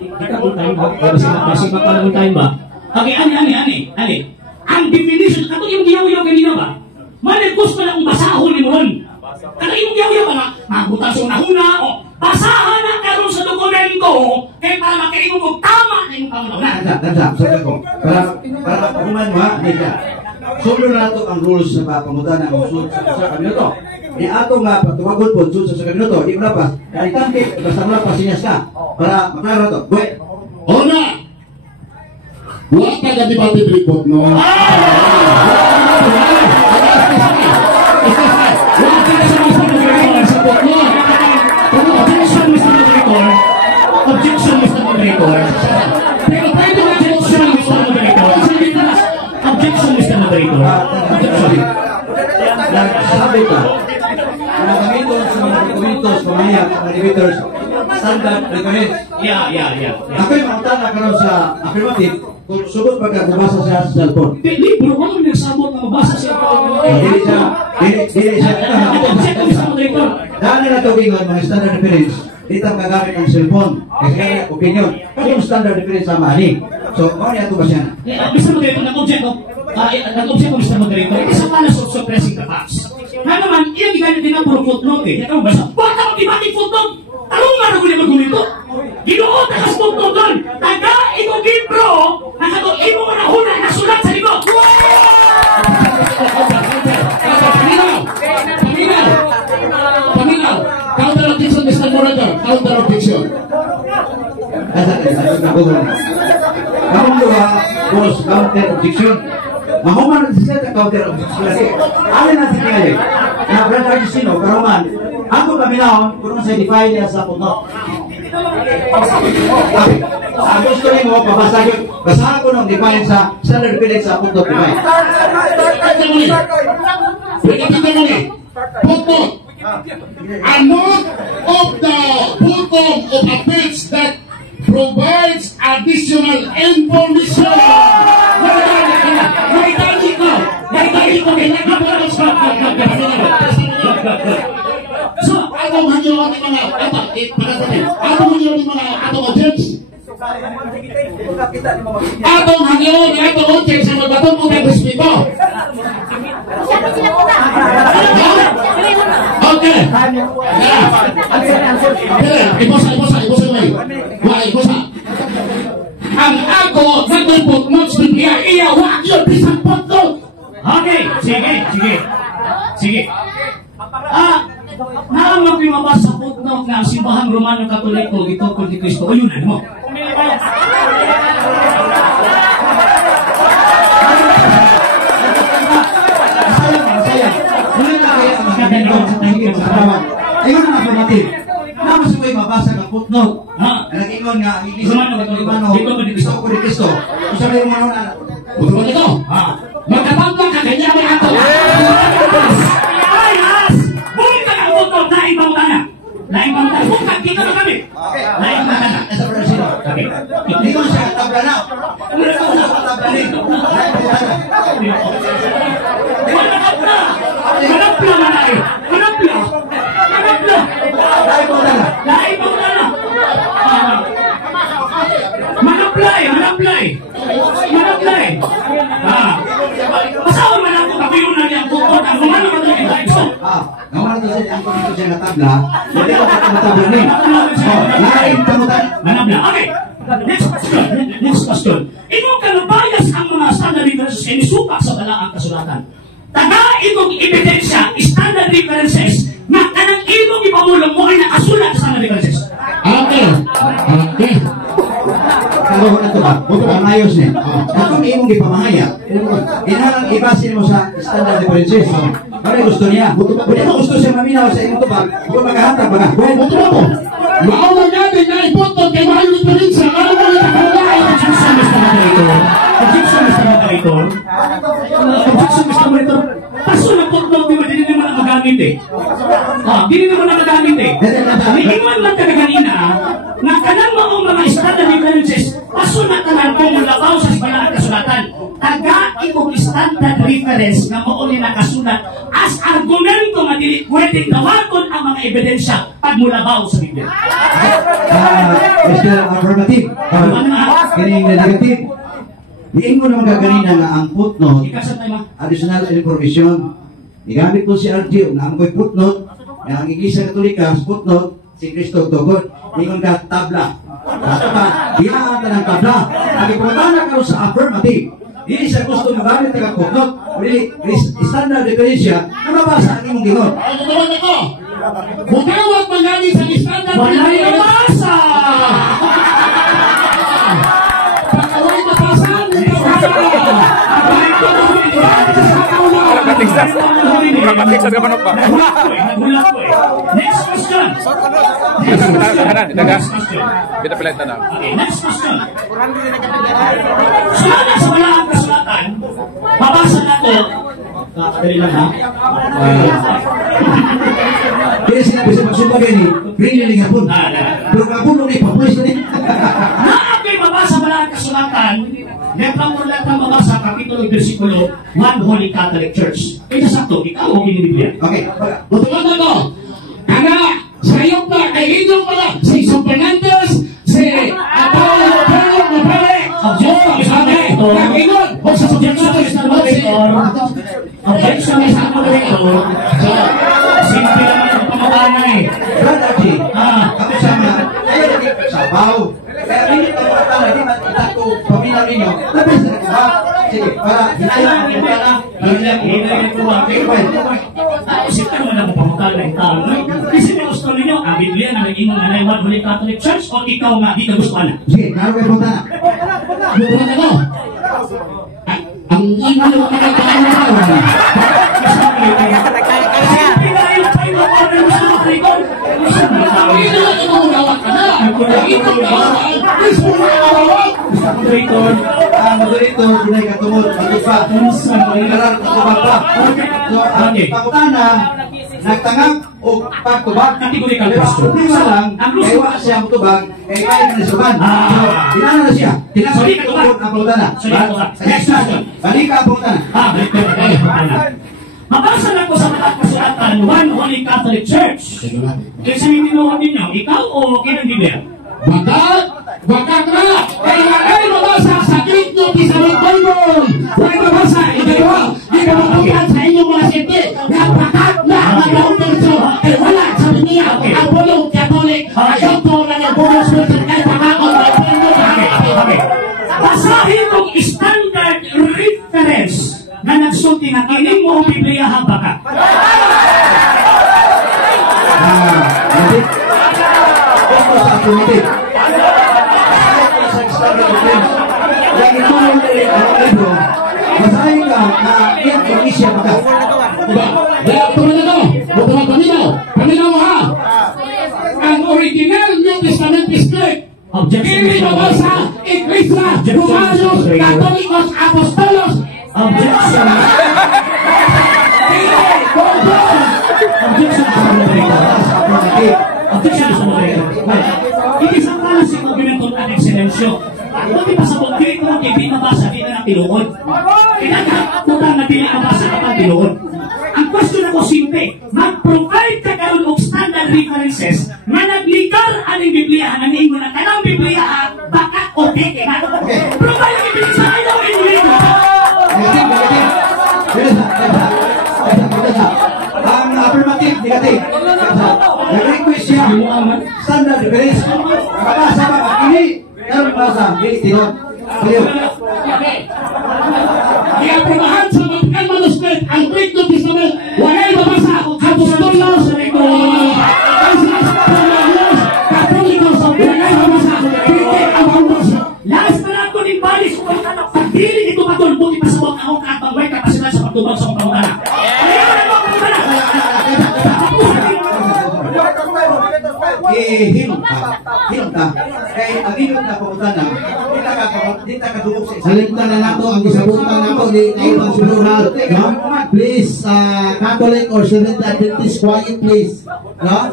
Kita po tayo ba? Kasi mapalaman tayo ba? Okay, ani. Ang definition, kato yung giyaw-yaw kanina ba? Malit gusto na kung basahon ni mo ron. Kato yung giyaw-yaw ba nga? Mabutas yung nahuna, o basahan na karon sa dokumento, kaya para makaingon mo tama na yung pangunaw. Sabi ko, para kuman mo ha, Nika. Sobra na ito ang rules sa pamutana ang usul sa kaminuto. Ni ato nga patuwagon po usul sa kaminuto, di mulapas. Kaya itampi, basta mulapas sinyas ka. Para maklaro ito. Buwe. Una. Huwag ka na-debate report, no? Objection, Mr. Moderator. Pero pwede na objection, Mr. Moderator. Objection, Mr. Moderator. Sabi ka, ang gamiton sa mga dokumentos, pamayak, mga elevators, standard requirements. Yeah. Ako'y makutana karon sa affirmative, kung sugod pagkakabasa siya sa cellphone. Libro, ano yung nagsabot na mabasa siya? Dili siya. Objection, Mr. Moderator. Dahil na ito gingon, mga standard reference, dito ang gagamit ng cellphone. Kasi kaya opinion. Kasi yung standard reference sa mani. So, ano niya ito ba siya? Mr. Moderator, nag-object ko, Mr. Moderator, ito sa pala suppressing the facts. Na naman, iyan iganit din ang puro footnote eh. Ito, basta, bata ang ibang iputog. Anong nga rin ko dito? Ginuot na kasputog doon. Taga ito libro na kato imo na una na sulat sa libro. Paminaw. Counter objection, Mr. Moderator. Counter objection. Kamu dua, bos counter objection. Mahuman sila sa counter objection kasi alin natin kaya na brother Agustino, karuman ako paminahon kung sa define niya sa puno. Gusto rin mo pabasa yun. Basa ko nung define sa standard village sa puno define. Puno. A note of the bottom of a page that provides additional information. So, atong hangyo ang mga atong hangyo ang mga atong audience. Atong hangyo ang atong audience sa magbatong kung may respeto. Okay. Ibosa. Ang ako nagpupot notes Biblia iya wa yun bisang potno. Okay, sige. Naamang pinabas sa footnote na ang Simbahan Romano Katoliko gitungkol ni Kristo. O yun na mo. Sayang. Muli na kaya ang magandang sa tahigil sa katawan. Ayun ang affirmative. Naman sa may mabasa ka footnote. Nag-ingon nga, ang inisip Romano Katoliko, gusto ko ni Kristo. Kung sabi mo na, Buto ito. Magkatapang ka kanya may ato. Lain bang tayo? Bukan kita na kami. Lain bang tayo? Esa Brazil. Hindi ko siya tabla na. Hindi ko siya tabla na. Manapla manay. Manapla. Lain bang tayo? Manaplay. Pasawa man ako kapiyunan niyang bukod. Ang Romano Katoliko ito. Ngawan ito siya ang pagkito siya na tabla. Hindi ko tabla ni. Lain, kamutan. Manapla. Okay. Next question. Imong kanabayas ang mga standard references ay nisupak sa balaang kasulatan. Taga imong ebidensya, standard references, na kanang imong ipamulong mo ay nakasulat sa standard references. Okay. Kalau na ito ba? Ang ayos niya. Kung imong ipamahaya, inalang ibasin mo sa standard differences. Ano gusto niya? Kung gusto siya maminaw sa imong tubag, kung maghahatag ba? Buto mo. Maawag natin na ipotok kay mahal ni Perinsa. Ano mo yung kakulay? Objection, Mr. Moderator. Paso na footnote di ba? Hindi naman ang magamit eh. Hindi naman ang magamit eh. Iiwan lang ka na kanina na kanang mga standard references paso na kanang pumulabaw sa balaang kasulatan. Taga imong standard reference na mauli nakasulat as argumento nga dili pwedeng tawagon ang mga ebidensya pagmulabaw sa Biblia. Mr. Affirmative. Kining negative. Diin mo naman kaganina nga ang footnote, additional information. Igamit ko si RG, na ang ko'y footnote, na ang Iglesia Katolika, footnote, si Kristo Tugod, ingon ka tabla. Basta pa, dihaan ka ng tabla. Nagipunta ka sa affirmative. Hindi siya gusto magamit ng footnote. Really, standard differential na mabasa ang imong gingon. Ang tutuwan ako. Butawag mangali sa standard Wala yung mabasa! Pagkaway mapasan, Makatiksa ka manok ba? Nagulat ko eh. Next question. Kita pelit na. Okay, next question. Sumala sa balaang kasulatan, babasa na ko. Kakadali lang ha. Kaya sinabi sa pagsubagay ni, really nga po. Pero kapuno ni, papulis na ni. Naapay babasa balaang kasulatan, Lepang mabasa, kapitulo, versikulo, 1 Holy Catholic Church. Ito sakto, ikaw o Biblia. Okay. Butuan ako. Kana, sa iyong pa, ay inyong pala, si San Fernandez, si Apollo, Nakingon, o sa Objection, Mr. Moderator. Objection, Mr. Moderator. Simple naman ang pamatanay. pangutana ninyo, labis na nagkuha. Sige, para hinaya ang pangutana. Hinaya ko ba? Sita mo na pangutana ng tao. Kasi may gusto ninyo, ang Biblia na nag-imong nanaywan muli Catholic Church o ikaw nga di ka gusto na? Sige, naroon kayo pangutana. Bukan ako. Ang ino ng mga tao. Moderator, dunay katungod, matupad, sa mga katubag pa. So, ang pangutana, nagtangak o pagtubag. Pero ang problema lang, kaya wala siya matubag, kaya kaya na nasuban. So, dinala na siya. Tinasabik katungod ang pangutana. Next question. Balik ka ang pangutana. Balik ka ang pangutana. Mabasa na ko sa mga kasulatan, One Holy Catholic Church. Kasi hindi tinuhan ninyo, ikaw o kinang Biblia? Bakat na! Kaya ay mabasa sa Grito Testament Bible! Huwag mabasa! Ikaw, di ka matukan sa inyong mga sente na bakat na magawang perso ay wala sa niya ang bulong Catholic ayaw po na nagbulos mo sa kahit pakakon ay pwede Okay. Basahin kong standard reference na nagsulti na kining mo ang Biblia ha bakat. Ito sa automatic. Yang itu dari libro, basahin ka na Indonesia maka. Kaya tuloy paminaw ha! Ang original New Testament is correct. Hindi mabasa, Iglesia, Romanos, Katolikos, Apostolos. Objection. Hindi sa kalas yung argumento ng excellensyo. Hindi pa sa pagkilit mo, hindi mabasa, hindi na tinuod. Kinakaputang na hindi mabasa kapag tinuod. Ang question ako simple, mag-provide ka karoon of standard references na nagligar aning Biblia, nanin mo na kanang Biblia, baka o teke na. Provide ang Biblia sa ayaw in Biblia. Ang affirmative, negative. Nag-request siya, standard reference. Makabasa ba? Ini, meron basa, hindi tinod. Baliw. Iaprobahan sa Vatican Manuscript ang Greek New Testament walay mabasa Apostolos Katolikos walay mabasa Pite Abandos. Last na lang ko ni Balis kung ano pagdili ito matulbuti pa sa mga akong katangway kapasidad sa pagtubag sa mga pangutana. Ayaw na mga pangutana! Hilong ka. Kaya ang hilong na pangutana, di ta kadungog sa isa. Salimtan na nato ang gisabutan nato di Ivan Sunural. No? Please, Catholic or Seventh Adventist, quiet please. No?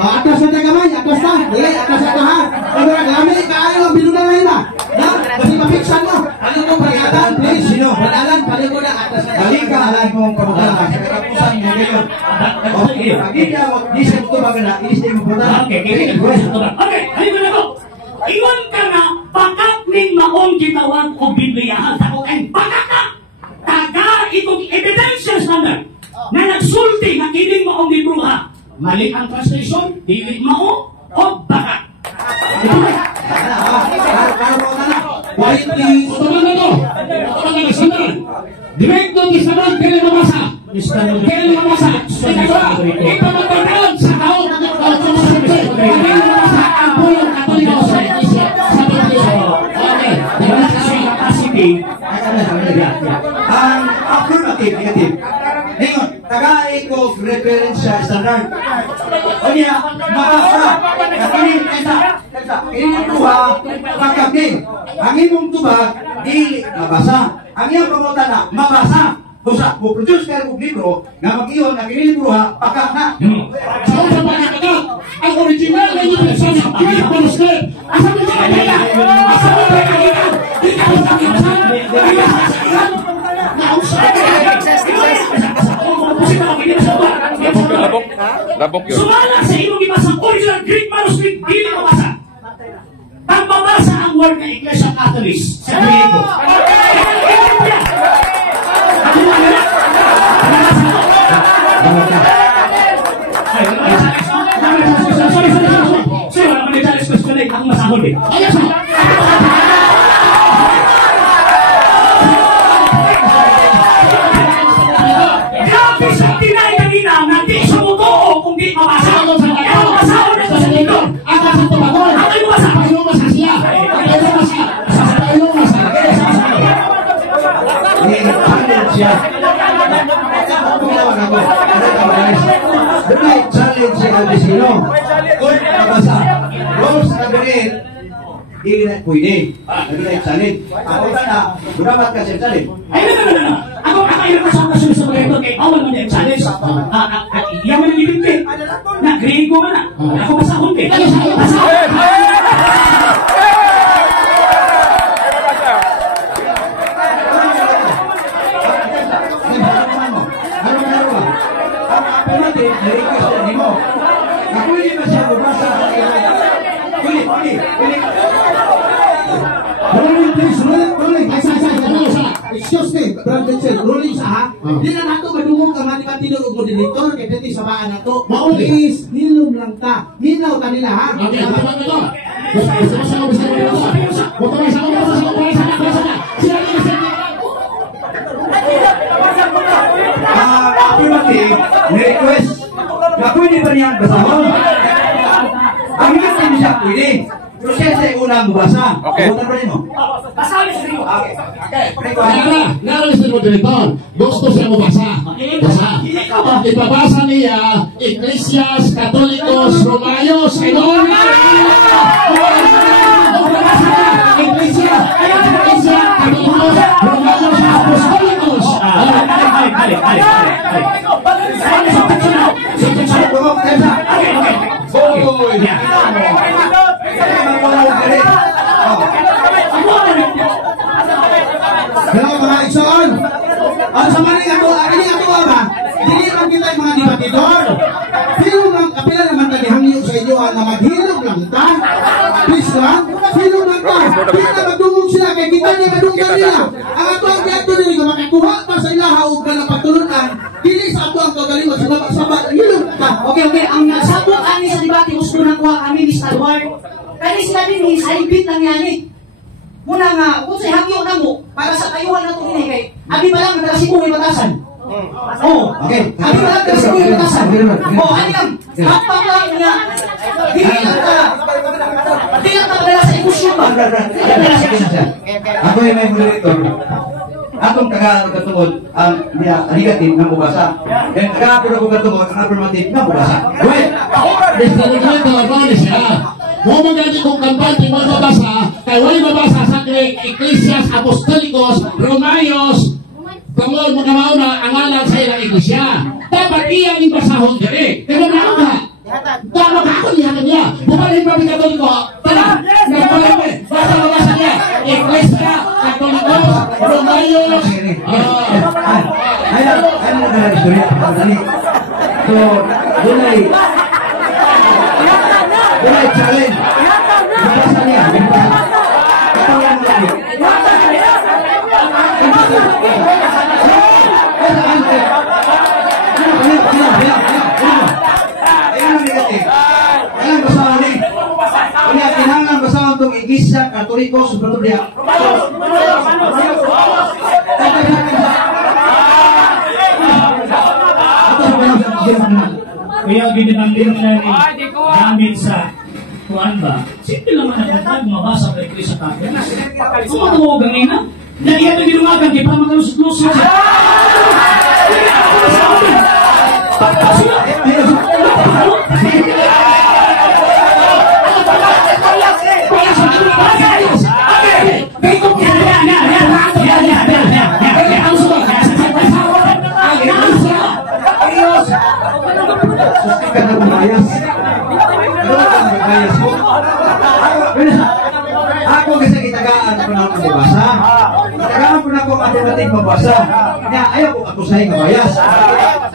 Atas na tagamay, atas na. Dili, atas na ha. Pero kami, kaayo ang binunay na. No? Kasi mapiksan mo. Ano mo pagkatan, please. Sino? Panalan, paling ko na atas na. Balik ka alam mong pangutana. Sa katapusan niya ngayon. Hindi niya, di siya tutubag na, inis niya mong pangutana. Okay, halika na ko. Iwan ka na, bakat ning maong gitawag o Biblia sa kung bakat na. Taga itong evidential standard na nagsulti na kining maong libruha. Mali ang translation, dili mao o bakat. Wait, utuman na to. Utuman na sandaran. Direct New Testament kaya mabasa. Kaya mabasa. Ito magpagkaon sa taon na kaya mabasa ang bulong Katolikos sa Iglesia. Sa Biblia. Okay. Ang affirmative, negative. Ngayon, taga-eco reference sa standard. O niya, mabasa. Nakinin, ini tuha, pagkabing. Ang imong tubag, di mabasa. Ang iyong pangutana, mabasa. Busa, produce kayo ng libro, nga mag-iyon, na kinilibro ha, pakak na. So, sa pagkakagat, ang original na yung person ng Greek Manuscript, asa mo siya kaya? Asa mo siya kaya? Di ka sa kinsan? Kaya sa kinsan? Labok yun. Sumala sa imong ibasang original Greek manuscript, dili mabasa. Pagmabasa ang word ng Iglesia Catholic sa Griego. Ano na nila? Sorry, wala man yung challenge question na ako masahol eh. siya. Dunay challenge si Albisino. Kung nabasa, rules na ganit, di na pwede. Dunay challenge. Ako na, budamat ka siya challenge. Ay, no. Ako ilang kasama sa mga ito, kay awal mo yung challenge. Iyaman ang ibigpit. Na-grade ko man na. Ako basahon eh. Excuse me, Brother Chel, ruling sa ha? Di na nato madungog ang mga tinur og moderator kay dito sa baan nato. Please, nilom lang ta. Minaw ta nila ha. Okay, ito. Affirmative, request na pwede ba niyang basahon? Ang hindi siya pwede. Pero siya sa unang bubasa. Okay. Bukan pa rin mo. Basahin sa iyo. Okay. Naralis mo director. Gusto siya mabasa. Basa. Ipabasa niya Ecclesias, Katolikos, Romanos, Enon. Ecclesias, Katolikos, Romanos, Apostolicos. Hello mga igsoon. Sa maning ako ba? Dili man kita yung mga debatidor. Sino lang, kapila naman tayo hangyo sa inyo na maghilog lang ta? Please lang, hilog lang ta. Hindi na magdungog sila, kaya kita niya madunggan nila. Ang ato ang gato nila, kung makakuha pa sa ilaha o ka na patulunan, dili sa ato ang kagalingon sa hilog ka. Okay. Ang nagsabot kami sa debate, gusto na kuha kami ni Star Wars. Kaya sila din, isaibit lang yan eh. Muna nga, kung sa'y hangyo na mo, para sa kayuhan na ito rin kay abi pa lang, nagasipo may batasan. Okay. Abi pa lang, nagasipo may batasan. Ano lang, kapag lang niya, hindi lang dala sa emosyon ba? Ako yung may moderator. Atong taga-katungod ang negative na mubasa. And taga-katungod ang affirmative na mubasa. Wait! Mr. Director, ano siya? Mo magaling kong kampante mo mabasa, kaya wala mabasa sa Ecclesias, Apostolicos, Romanos, tungkol mga mauna ang alam sa ilang iglesia. Dapat iyan yung basahon diri. Pero naon ka? Tama ka ako niya. Bumalik pa mga Katoliko. Tara, nagpalami. Basta mabasa niya. Ecclesia, Katolikos, Romanos. Ayan na istorya. So, dunay challenge. Mabasa niya. Ito yan lagi. Ayan basahan ni. Kaya kinangan basahan itong Iglesia, Katolikos, Bratobia. Kaya ginantin niya ni gamit sa kuan ba? Simple naman ang mabasa kay Chris sa tapos. Kung matuwag ang ina, naiyan na ginumagan kay para makalusot-lusot. Ako kasi kitagaan ko na akong mabasa. Kitagaan ko na akong matematik mabasa. Kaya ayaw ko ako sa'yo kabayas.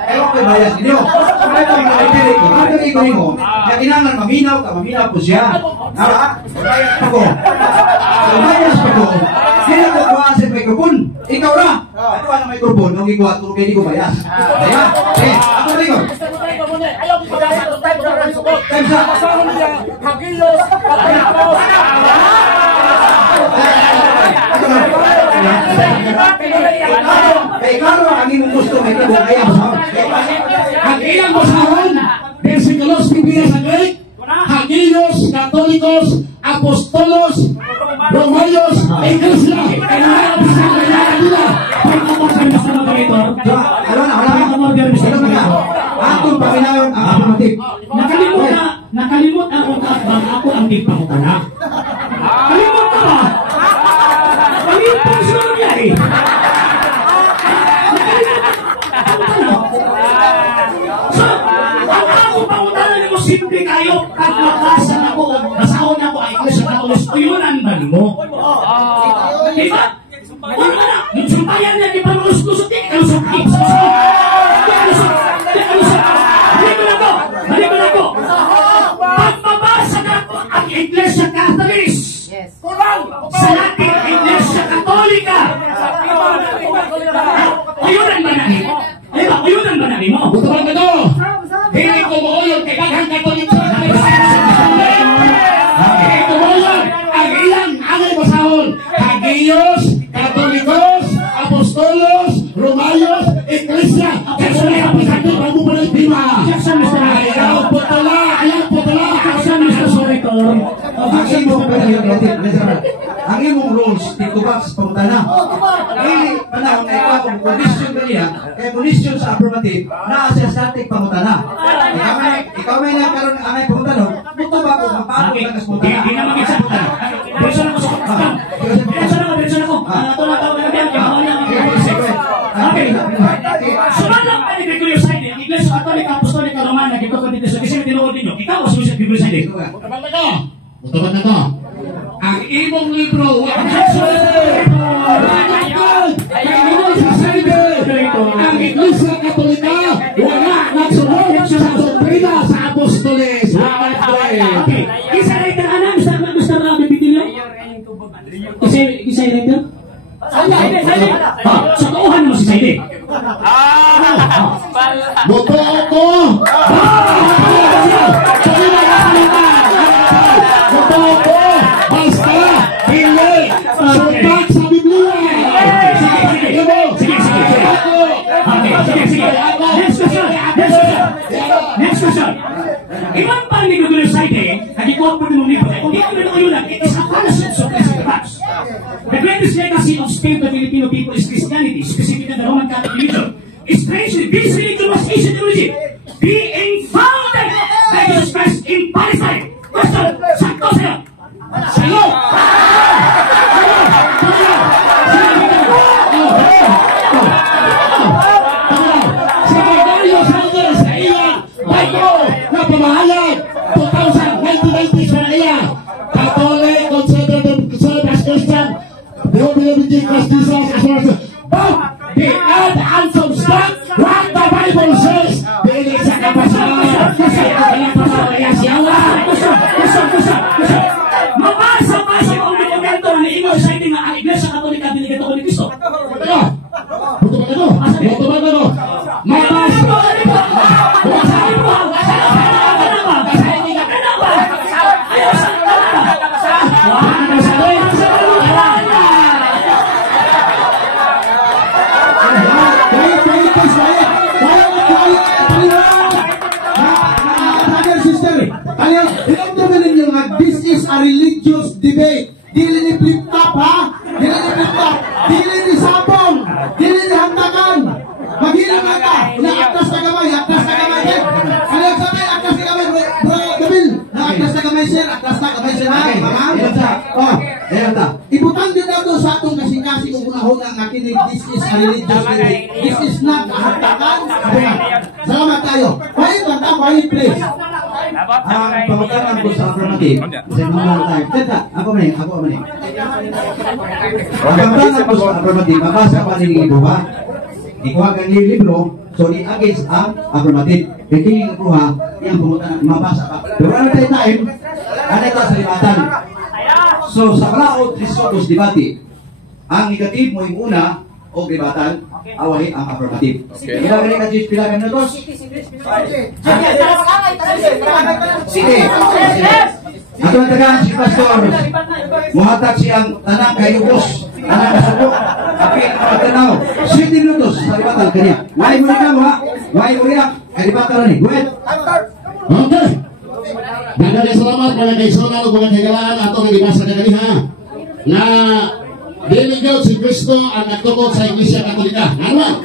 Ayaw ko bayas ninyo. Kaya ko yung naitili ko. Kaya ko mo. Kaya kinangan maminaw ka. Maminaw po siya. Bayas ako. Bayas ako. Kaya ko kuhaan sa microphone. Ikaw na. Ito ang microphone. Nung ikaw at kaya di ko bayas. Kaya. Ako na ikaw. Ayaw ko sa tayo sa resukot. Kasama niya, Hagilos, Katolikos. Ikaw ang imong gusto may ito ayaw sa. Ang ilang basahon, versikulos Biblia sa Greek, Hagilos, Katolikos, Apostolos, Romanos, Ecclesia. Kaya na sa kanila. paminawon ang affirmative. Nakalimot ako bang ako ang tigpangutana. Kalimot ka ba? Kalimot pa siya nangyari. So, ang ako pangutana ni mo simple kayo at makasan ako, nasahon ako ay ko sa kaulos o yun ang bali mo. Diba? Wala na, yung sumpayan niya, di pa maluskusot din, kalusot din. Balik ko na ko. Pagmabasa na ko ang Iglesia Catholic sa ating Iglesia Katolika. Uyunan ba na mo? Uyunan ba na mo? Butuan ka to! Hindi ko mo yun kay Daghang Katolik sa hindi ko mo yun ang ilang angay masahol. Hagiyos, Katolikos, Apostolos, Romayos, Iglesia. Kasi may kapasakit ang bubulit lima. Ayaw putala! Ang imong rules, titubak sa pangutana. Hindi panahon na ikaw kung condition ka niya, kaya condition sa affirmative, na-assess natin pangutana. Ikaw may nagkaroon ng angay pangutana, tutubak ko, paano ka sa pangutana? Hindi na mag-isa. Person ako. Tumatawag na biyan, kahawa niya. Okay. Sumanap ka ni Gregorio Saide, ang Iglesia Katolika, Apostolika, Romana, ito ko dito sa kasi tinuod ninyo. Ikaw ang sumisip Gregorio Saide. Butuan na to! Ang imong libro, ang Iglesia Katolika, wala nagsunod sa doktrina sa Apostoles. Okay. Isa rin ka na, Mr. Bibitilio? Isa rin ka? Sa kauhan mo si Saide. Boto ako! Boto ako! Basta! Hindi! Suntak sa Biblia! Sige. Next question. Iwan pa ni Gregorio Saide, nag-ikot po ng libro, kung di ko na yun, it is a fallacy of Christ Christ. The greatest legacy of Spain to the Filipino people is Christianity, specifically the Roman Catholic religion. Strangely, this religion was ancient religion, being founded by Jesus Christ in Palestine. Question, sakto sa'yo. Sa'yo! Pamahalag 1990 sa iya Catholic, Conservative, Christian, they will be able to Christ Jesus as well as but they add and subtract what the Bible says. Pili sa kapasahan kasi ang kapasahan siyawa. Mabasa ang dokumento ni Ingo Saide nga ang Iglesia Katolika binigay ko ni Cristo. This is a religious debate. Dili ni flip-top ha? Dili ni sabong. Dili ni hantakan. Maghilang ka. Naaktas na kamay. Aktas na kamay. Ano sabi? Aktas na kamay. Bro, Gabil. Naaktas na kamay sir. Aktas na kamay sir. Ibutang din na doon sa atong kasing-kasing kung unahon ang nakinig. This is a religious debate. This is not a hantakan. Salamat tayo. Quiet lang ta. Quiet please. Ang pangutana ko sa affirmative, kasi mga tayo. Teka, ako man. Ang pangutana ko sa affirmative, mabasa pa ni Ibo ba? Ikuha kang libro, so ni-against ang affirmative. Kaya tingin ko ha, yung pangutana, mabasa pa. Pero ano tayo time, ano ito sa libatan? So, sa kalaot, Christos debate, ang negative mo yung una, o libatan, awahin ang affirmative. Kaya ganyan ka, Jis, pila minutos? Sige. Ato na tagaan si Pastor, muhatag siyang tanang kayubos, tanang kasubok, kapit na magtanaw. 7 minutos sa libatan kanya. May mo rin ha? May mo rin kalibatan rin. Go ahead. Okay. Daghang salamat mga kaigsoon ug mga kaigalaan ato nga gibasa kanina na dili gyud si Kristo ang nagtukod sa Iglesia Katolika. Ano?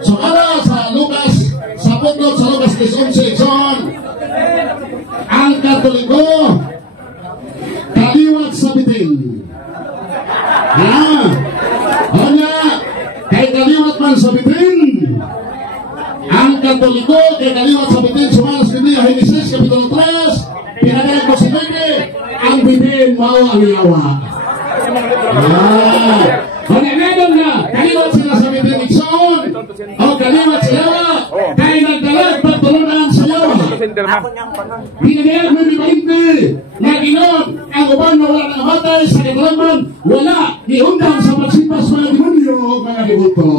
So ara sa Lucas sa Papuklod sa Lucas 11:11. Ang Katoliko kaliwat sa bitin. Hanya kay kaliwat man sa bitin. Ang Katoliko kay kaliwat sa bitin. Sumalas kini Genesis Kapitulo 3. Pinagayan ko si Bebe. Ang bitin mao ang yawa. Hanya meron na kaliwat sila sa bitin ikson. O kaliwat sa yawa. Kay nagdalag pagtulunan sa yawa. Pinagayan mo ni Mainte na inon ang uban na wala ng matay sa katalaman, wala iundang sa pagsipas mga demonyo mga dibuto.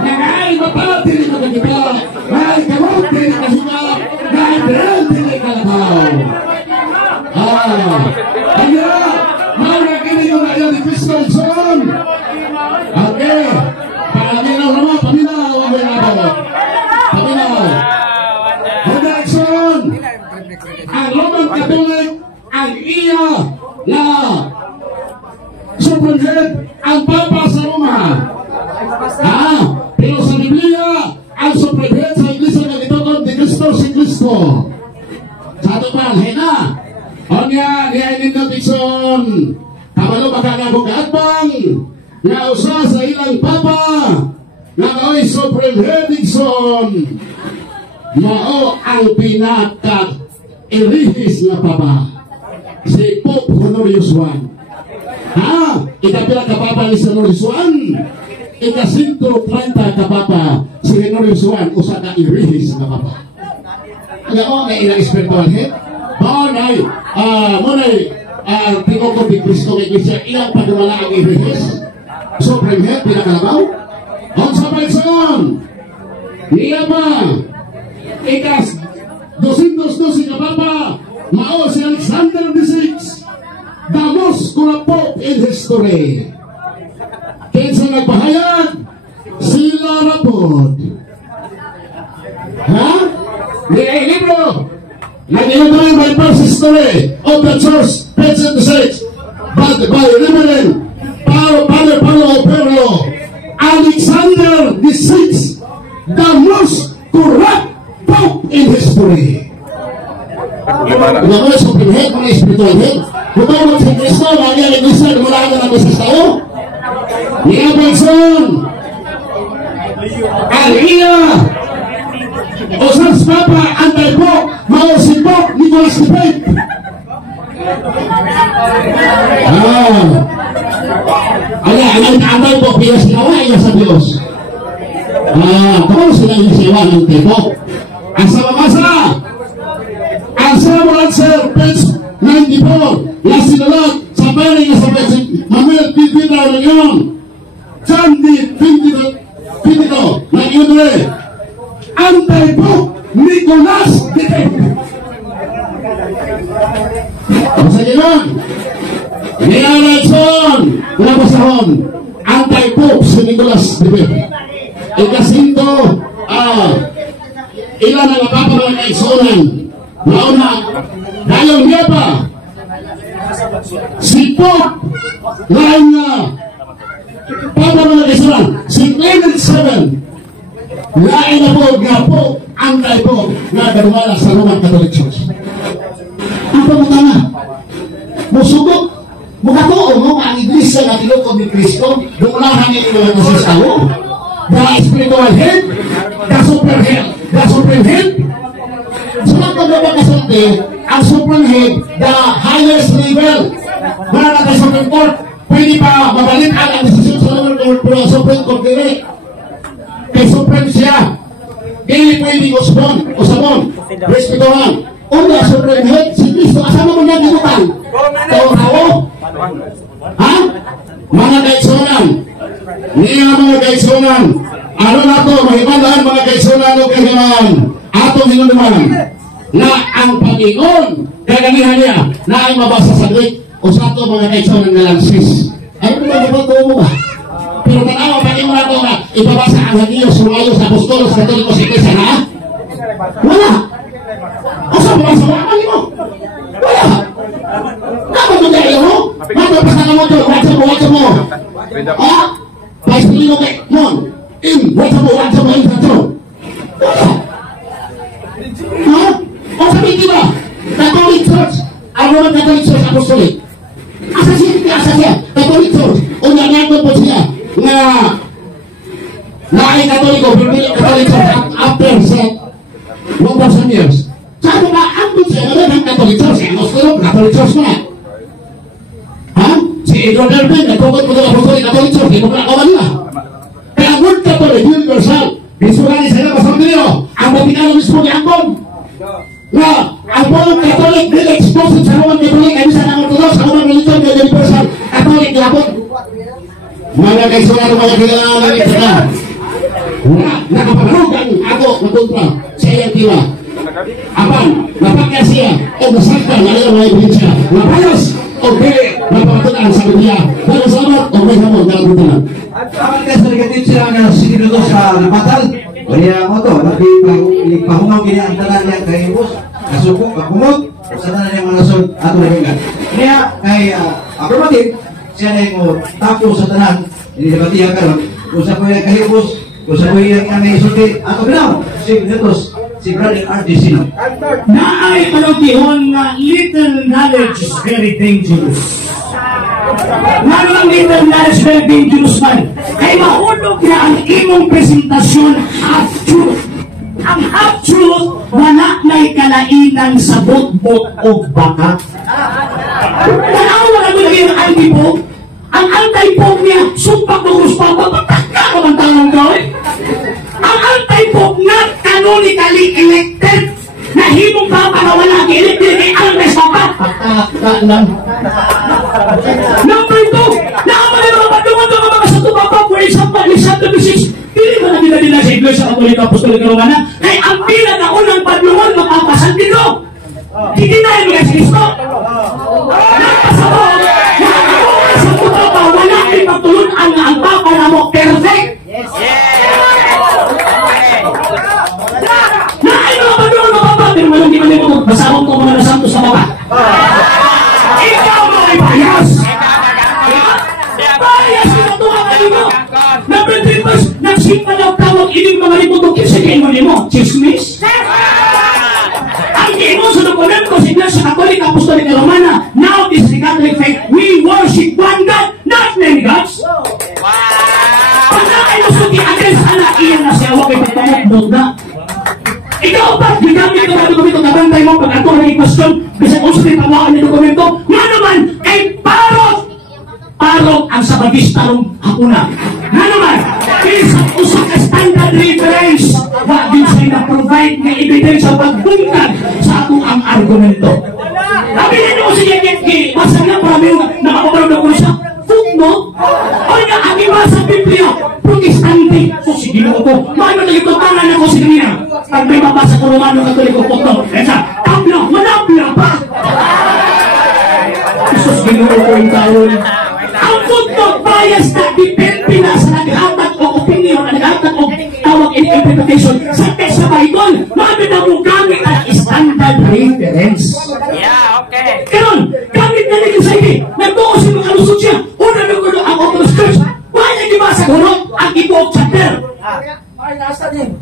Nakaay mapati rin mga kita, nakaay kamot rin mga kita, nakaay beral rin mga kalabaw. Kaya, mauna yung ayaw ni Cristo Son. Okay, paminaw naman, paminaw ang mga nabawag. Paminaw. Son, ang Roman Catholic, ang iya na Supreme Head, ang Papa sa Roma. Pero sa Biblia, ang Supreme Head sa Iglesia na gitotod ni Cristo si Cristo. Sa ito pa, hena. O niya ninyo Dixon, kabalo baka nga bukaatbang, nga usa sa ilang Papa, nga kaoy Supreme Head Dixon. Mao ang pinaka-irihis na Papa, si Pope Honorius I. Ikapila ka Papa ni Honorius I, ika-130 ka Papa si Honorius I, usa ka irihis na Papa. Ano mo na ilang spiritual head? Monay, tingokod ni Cristo kay Iglesia, ilang pagwala ang irihis? Supreme Head, pinakalabaw? On sa Paison, niya pa, ikas 212 ka Papa, mao si Alexander VI, the most corrupt Pope in history. Kinsa nagpahayag, sila rapod. Niyay libro, nag-ilagay by first history of the church, page 76, but by Reverend Padre Paulo Pedro, Alexander VI, the most corrupt Pope in history. Gimana? Mga mga Supreme Head, mga spiritual head, kung tayo si Cristo, mga nga Iglesia, wala ka ng Mrs. Tao. Niya Benson, Aliyah, Osas Papa, Anti-Pope, mga si Pope, Nicolas the Pope. Anti-Pope, iya sinawa, iya sa Diyos. Kung sila yung siwa ng Pope. Ang sa mamasa, ang Samuel Answer, page 94, la sinulat sa pari nga sa page Manuel P. Peter Leon, John D. Pinto, na yun rin, Anti-Pope Nicolas the Pope. Sa gano'n, Nialatson, Labasahon, Anti-Pope si Nicolas the Pope. Ikasinto, ilan ang Papa mga kaigsunan. Nauna, dayong niya pa, si Pope, lain na, Papa mga kaigsunan, si Clement VII, lain na po, nga Pope, Anti-Pope, nga darwala sa Roman Catholic Church. Ang pamutana, musugok, mukatuo mo, ang Iglesia na tinukod ni Cristo, dumulahan niya yung mga sisawo. The spiritual head, the Supreme Head, the Supreme Head. Sunod ko ba kasunti, ang Supreme Head, the highest level. Wala na tayo Supreme Court, pwede pa mabalik ang desisyon sa Supreme Court direct. Kay Supreme siya, hindi pwede usabon, respetuhan. Una, Supreme Head, si Cristo, asama mo na ginutan. Tao. Mga kaigsunan, niya mga kaigsunan, ano na to, mahimalaan mga kaigsunan o kahimalaan, atong hinunuman, na ang Panginoon, kaganihan niya, na ay mabasa sa Greek, o sa ito mga kaigsunan nga lang sis. Ay, kung magpapatuo mo ba? Pero tanawa, Panginoon na ito na, ipabasa ang Hagiyos, Sumayos, Apostolos, Katolikos, Iglesia na? Wala! O sa mabasa mo, Panginoon? Wala! Dapat mo kayo mo? Magpapasa ka mo ito, watsa mo. Paisili mo kay Mon, in, watsa mo, in, watsa mo. Wala! Lain Katoliko, berbeda Katoliko after 1,000 years. Satu ba ang konsero ng Catholic Church? Ang Oslo, Catholic Church na. Ha? Si Adrian Delvin, nagpukot mo ng Catholic Church, di mo nakawan nila. Kaya World Catholic, universal. Bisuran sila pasang nyo. Ang Vaticano mismo ni Angkon. Na, ang buong Catholic, nil-expose sa Roman Catholic, ay bisa ng Orthodox, sa Roman Religion, universal. Catholic, lapot. Mga kaisunan, mga kailangan kita. Nakaparugan ako napunta sa iyang tila. Apan, napakya siya o nasaktan na iyong mga ibigin napayos o pili napakatunan sa dunia. Pero salamat o may hamon na napuntunan. At kapag ka sa negative sila nga siniluto sa napatal, kaya mo to, nagpahungaw kini ang tanan niya kay Bus, kasukong, kakumot, sa tanan niya mga nasod at ulihingan. Kaya kay affirmative, siya na yung tapos sa tanan, hindi nabatihan ka ron, kung sa kuya kay Bus, kung sa kuya kami isulti, ato binaw, si Minutos, si Brother RDC. Na ay palagihon na little knowledge is very dangerous. Ang little knowledge is very dangerous man. Kaya mahulog na ang imong presentasyon half-truth. Ang half-truth, wala na'y kalainan sa bot-bot o baka. Tanawa na ito lagi ang anti-pope. Ang anti-pope niya, sumpak mo kuspa, papatakka ko ang tanong gawin. Ang anti-pope na canonically elected na himong papa na wala ki-elected kay Alves Papa. Patakka lang. Number 2, naaman na mga padungan ng mga Santo Papa, for example, Santo Bisis, hindi ba na nila sa Iglesia Katolika Apostolika Romana? Kaya ang pila na unang padungan ng Papa Santino. Hindi na yung mga Kristo. Nagpasabot, nakakaroon sa Santo Papa, wala ay magtulun ang Papa na mo perfect. Na ay mga padungan ng Papa, pero walang di man mo basahon ko mga nasanto sa Papa. Ikaw mo ay bias. Bias ito tuwa ka nito. Number 3 verse, nagsimpa na tawag ining mga limutok kisikain mo nimo. Chismis? Ang imo sa dokumento sa Iglesia Katolika Apostolika Romana, now this is the Catholic faith, we worship one God, not many gods. Pag na kayo suki-against ala, iyan na siya, huwag kayo pagpamot na. Ikaw ba, ginamit ko na dokumento, nabantay mo, pag ato na i-question, kasi kung sa tinawaan ng dokumento, nga naman, kay Parok ang sabagista rong hakuna. Nga naman, isang usap ka standard reference, wag din siya na-provide na evidence sa pagbungkag sa ato ang argumento. Sabi niyo ko siya, basa nga para may nakapapalod ako siya, footno, o nga, ang iba sa Biblia, protestante. So, sige na ko, maano na yung tangan ako sa kanina. Pag may mabasa ko Romano Katoliko footno, kaya tabla, manabla pa. Isus, ginuo ko yung taon. Ang footnote bias na depende na sa naghatag o opinion, naghatag o tawag in interpretation sa text sa Bible. Mami na mo gamit ang standard reference. Yeah, okay. Karon, gamit na nito sa ini. Nagtuo si mga lusot siya. Una na gulo ang Orthodox Church. Wala di ba sa gulo ang ibuok chapter?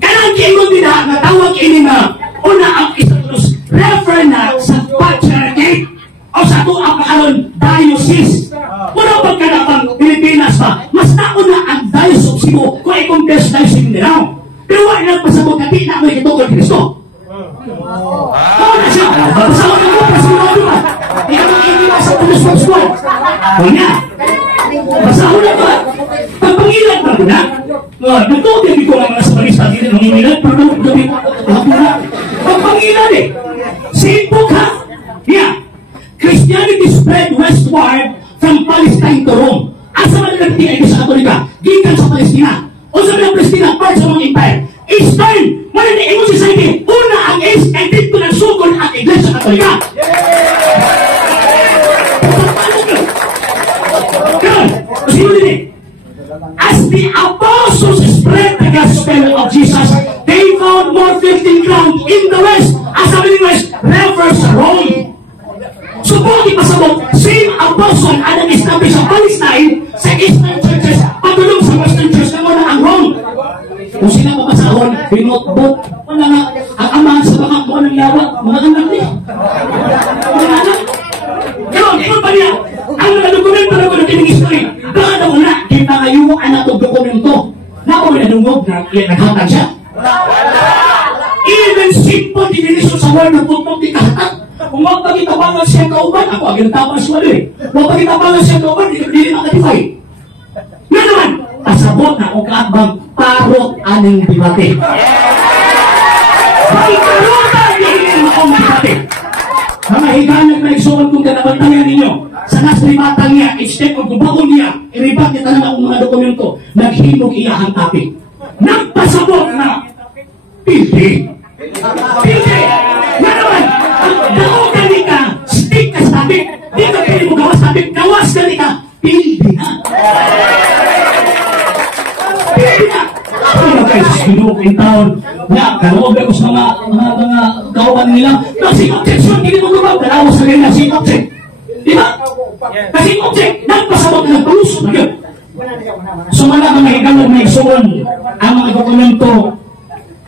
Kanang kiingon din na tawag ini na una ang status refer na sa patriarchate o sa ito ang paaron diocese. Muna pagkanapang Pilipinas pa, mas nauna ang diocese of Cebu kung i-compare sa diocese nila. Pero wala na pasabot na di na may kitungkol Kristo. Oo na siya. Pasabot na mo, pasabot na mo. Ikaw ang iniwas sa Pulis Squad. O nga. Pasabot na ba? Pagpangilan ba na? Nagtuot yung ito ang mga sabarista dito ng inilan, pero pagpangilan eh. Simple ka. Yeah. Christianity spread westward from Palestine to Rome. Asa man ang Iglesia Katolika? Gikan sa Palestina. O sa mga Palestina, part sa mga empire. Eastern, wala na English society. Una ang East, and dito nagsugod ang Iglesia Katolika. Karon, sino din eh? As the apostles spread the gospel of Jesus, they found more fertile ground in the West. As sabi ng West, refers Rome. Subukin pasabot, same apostle ang nag-establish sa Palestine sa Eastern churches, patulong sa Western church na muna ang Rome. Kung sila mapasahon, pinotbook, wala nga, ang amahan sa baka mo ng yawa, mga anak niya. Mga anak. Pero, ikaw pa niya, ang mga dokumento na ko na tining history, baka na wala, kita kayo mo anak ng dokumento. Naku, may dungog na naghatag siya? Even simple definition sa word na putpok di kahatag. Kung magpagitabangan siya kauban, ako agad tapas mo eh. Magpagitabangan siya kauban, hindi makatify. Nga naman, pasabot na kung kaatbang parot aning debate. May karutan hindi akong debate. Mga higanag na isuon kung kanabantayan ninyo, sa naslimatang niya, i-step o gubaon niya, i-rebat niya talaga akong mga dokumento, naghimog iyahang topic. Nagpasabot na, pildi. Pildi. Nga naman, dao gani ka, stick ka sa topic. Di ka pili mo gawas topic, gawas gani ka, pildi na. Pildi na. Ano na kayo sa sinunok in town? Nga, karoog ako sa mga kawaban nila. Kasi objection, hindi mo gumawa. Dalawa sa kanila, si object. Di ba? Kasi object, nagpasabot na nagpalusot na yun. Sumala ka may higanag na isuon ang mga dokumento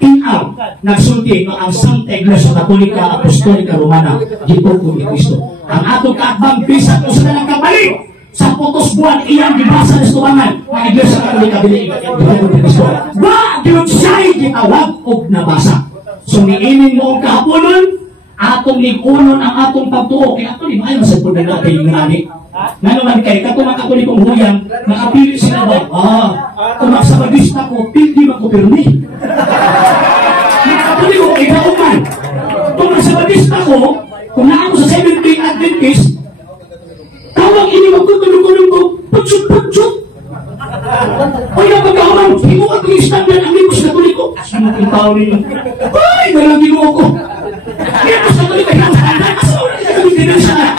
in-out, nagsulti no ang Santa Iglesia Katolika Apostolika Romana, Gipugong ni Cristo. Ang atong kaatbang bisat o sa dalang kapalit sa putos buwan iyang gibasa na istubangan ng Iglesia Katolika Gipugong ni Cristo. Ba, yun siya'y gitawag o nabasa. So, niinin mo ang kahaponon, atong ligunon ang atong pagtuo. Kaya ito, di ba ayaw sa pulga natin yung nani? Nga naman kayo, katong mga Katolikong huyang, nakapili sila ba? Kung magsabagista ko, hindi makupirmi. Mga Katolikong ikauman, kung magsabagista ko, kung naako sa Seventh-day Adventist, tawag ini magkutulong-tulong ko, putsut-putsut. O yung pagkauman, hindi mo at yung standard ang libos Katoliko. As naman yung tao ninyo. Ay, walang ginuo ko.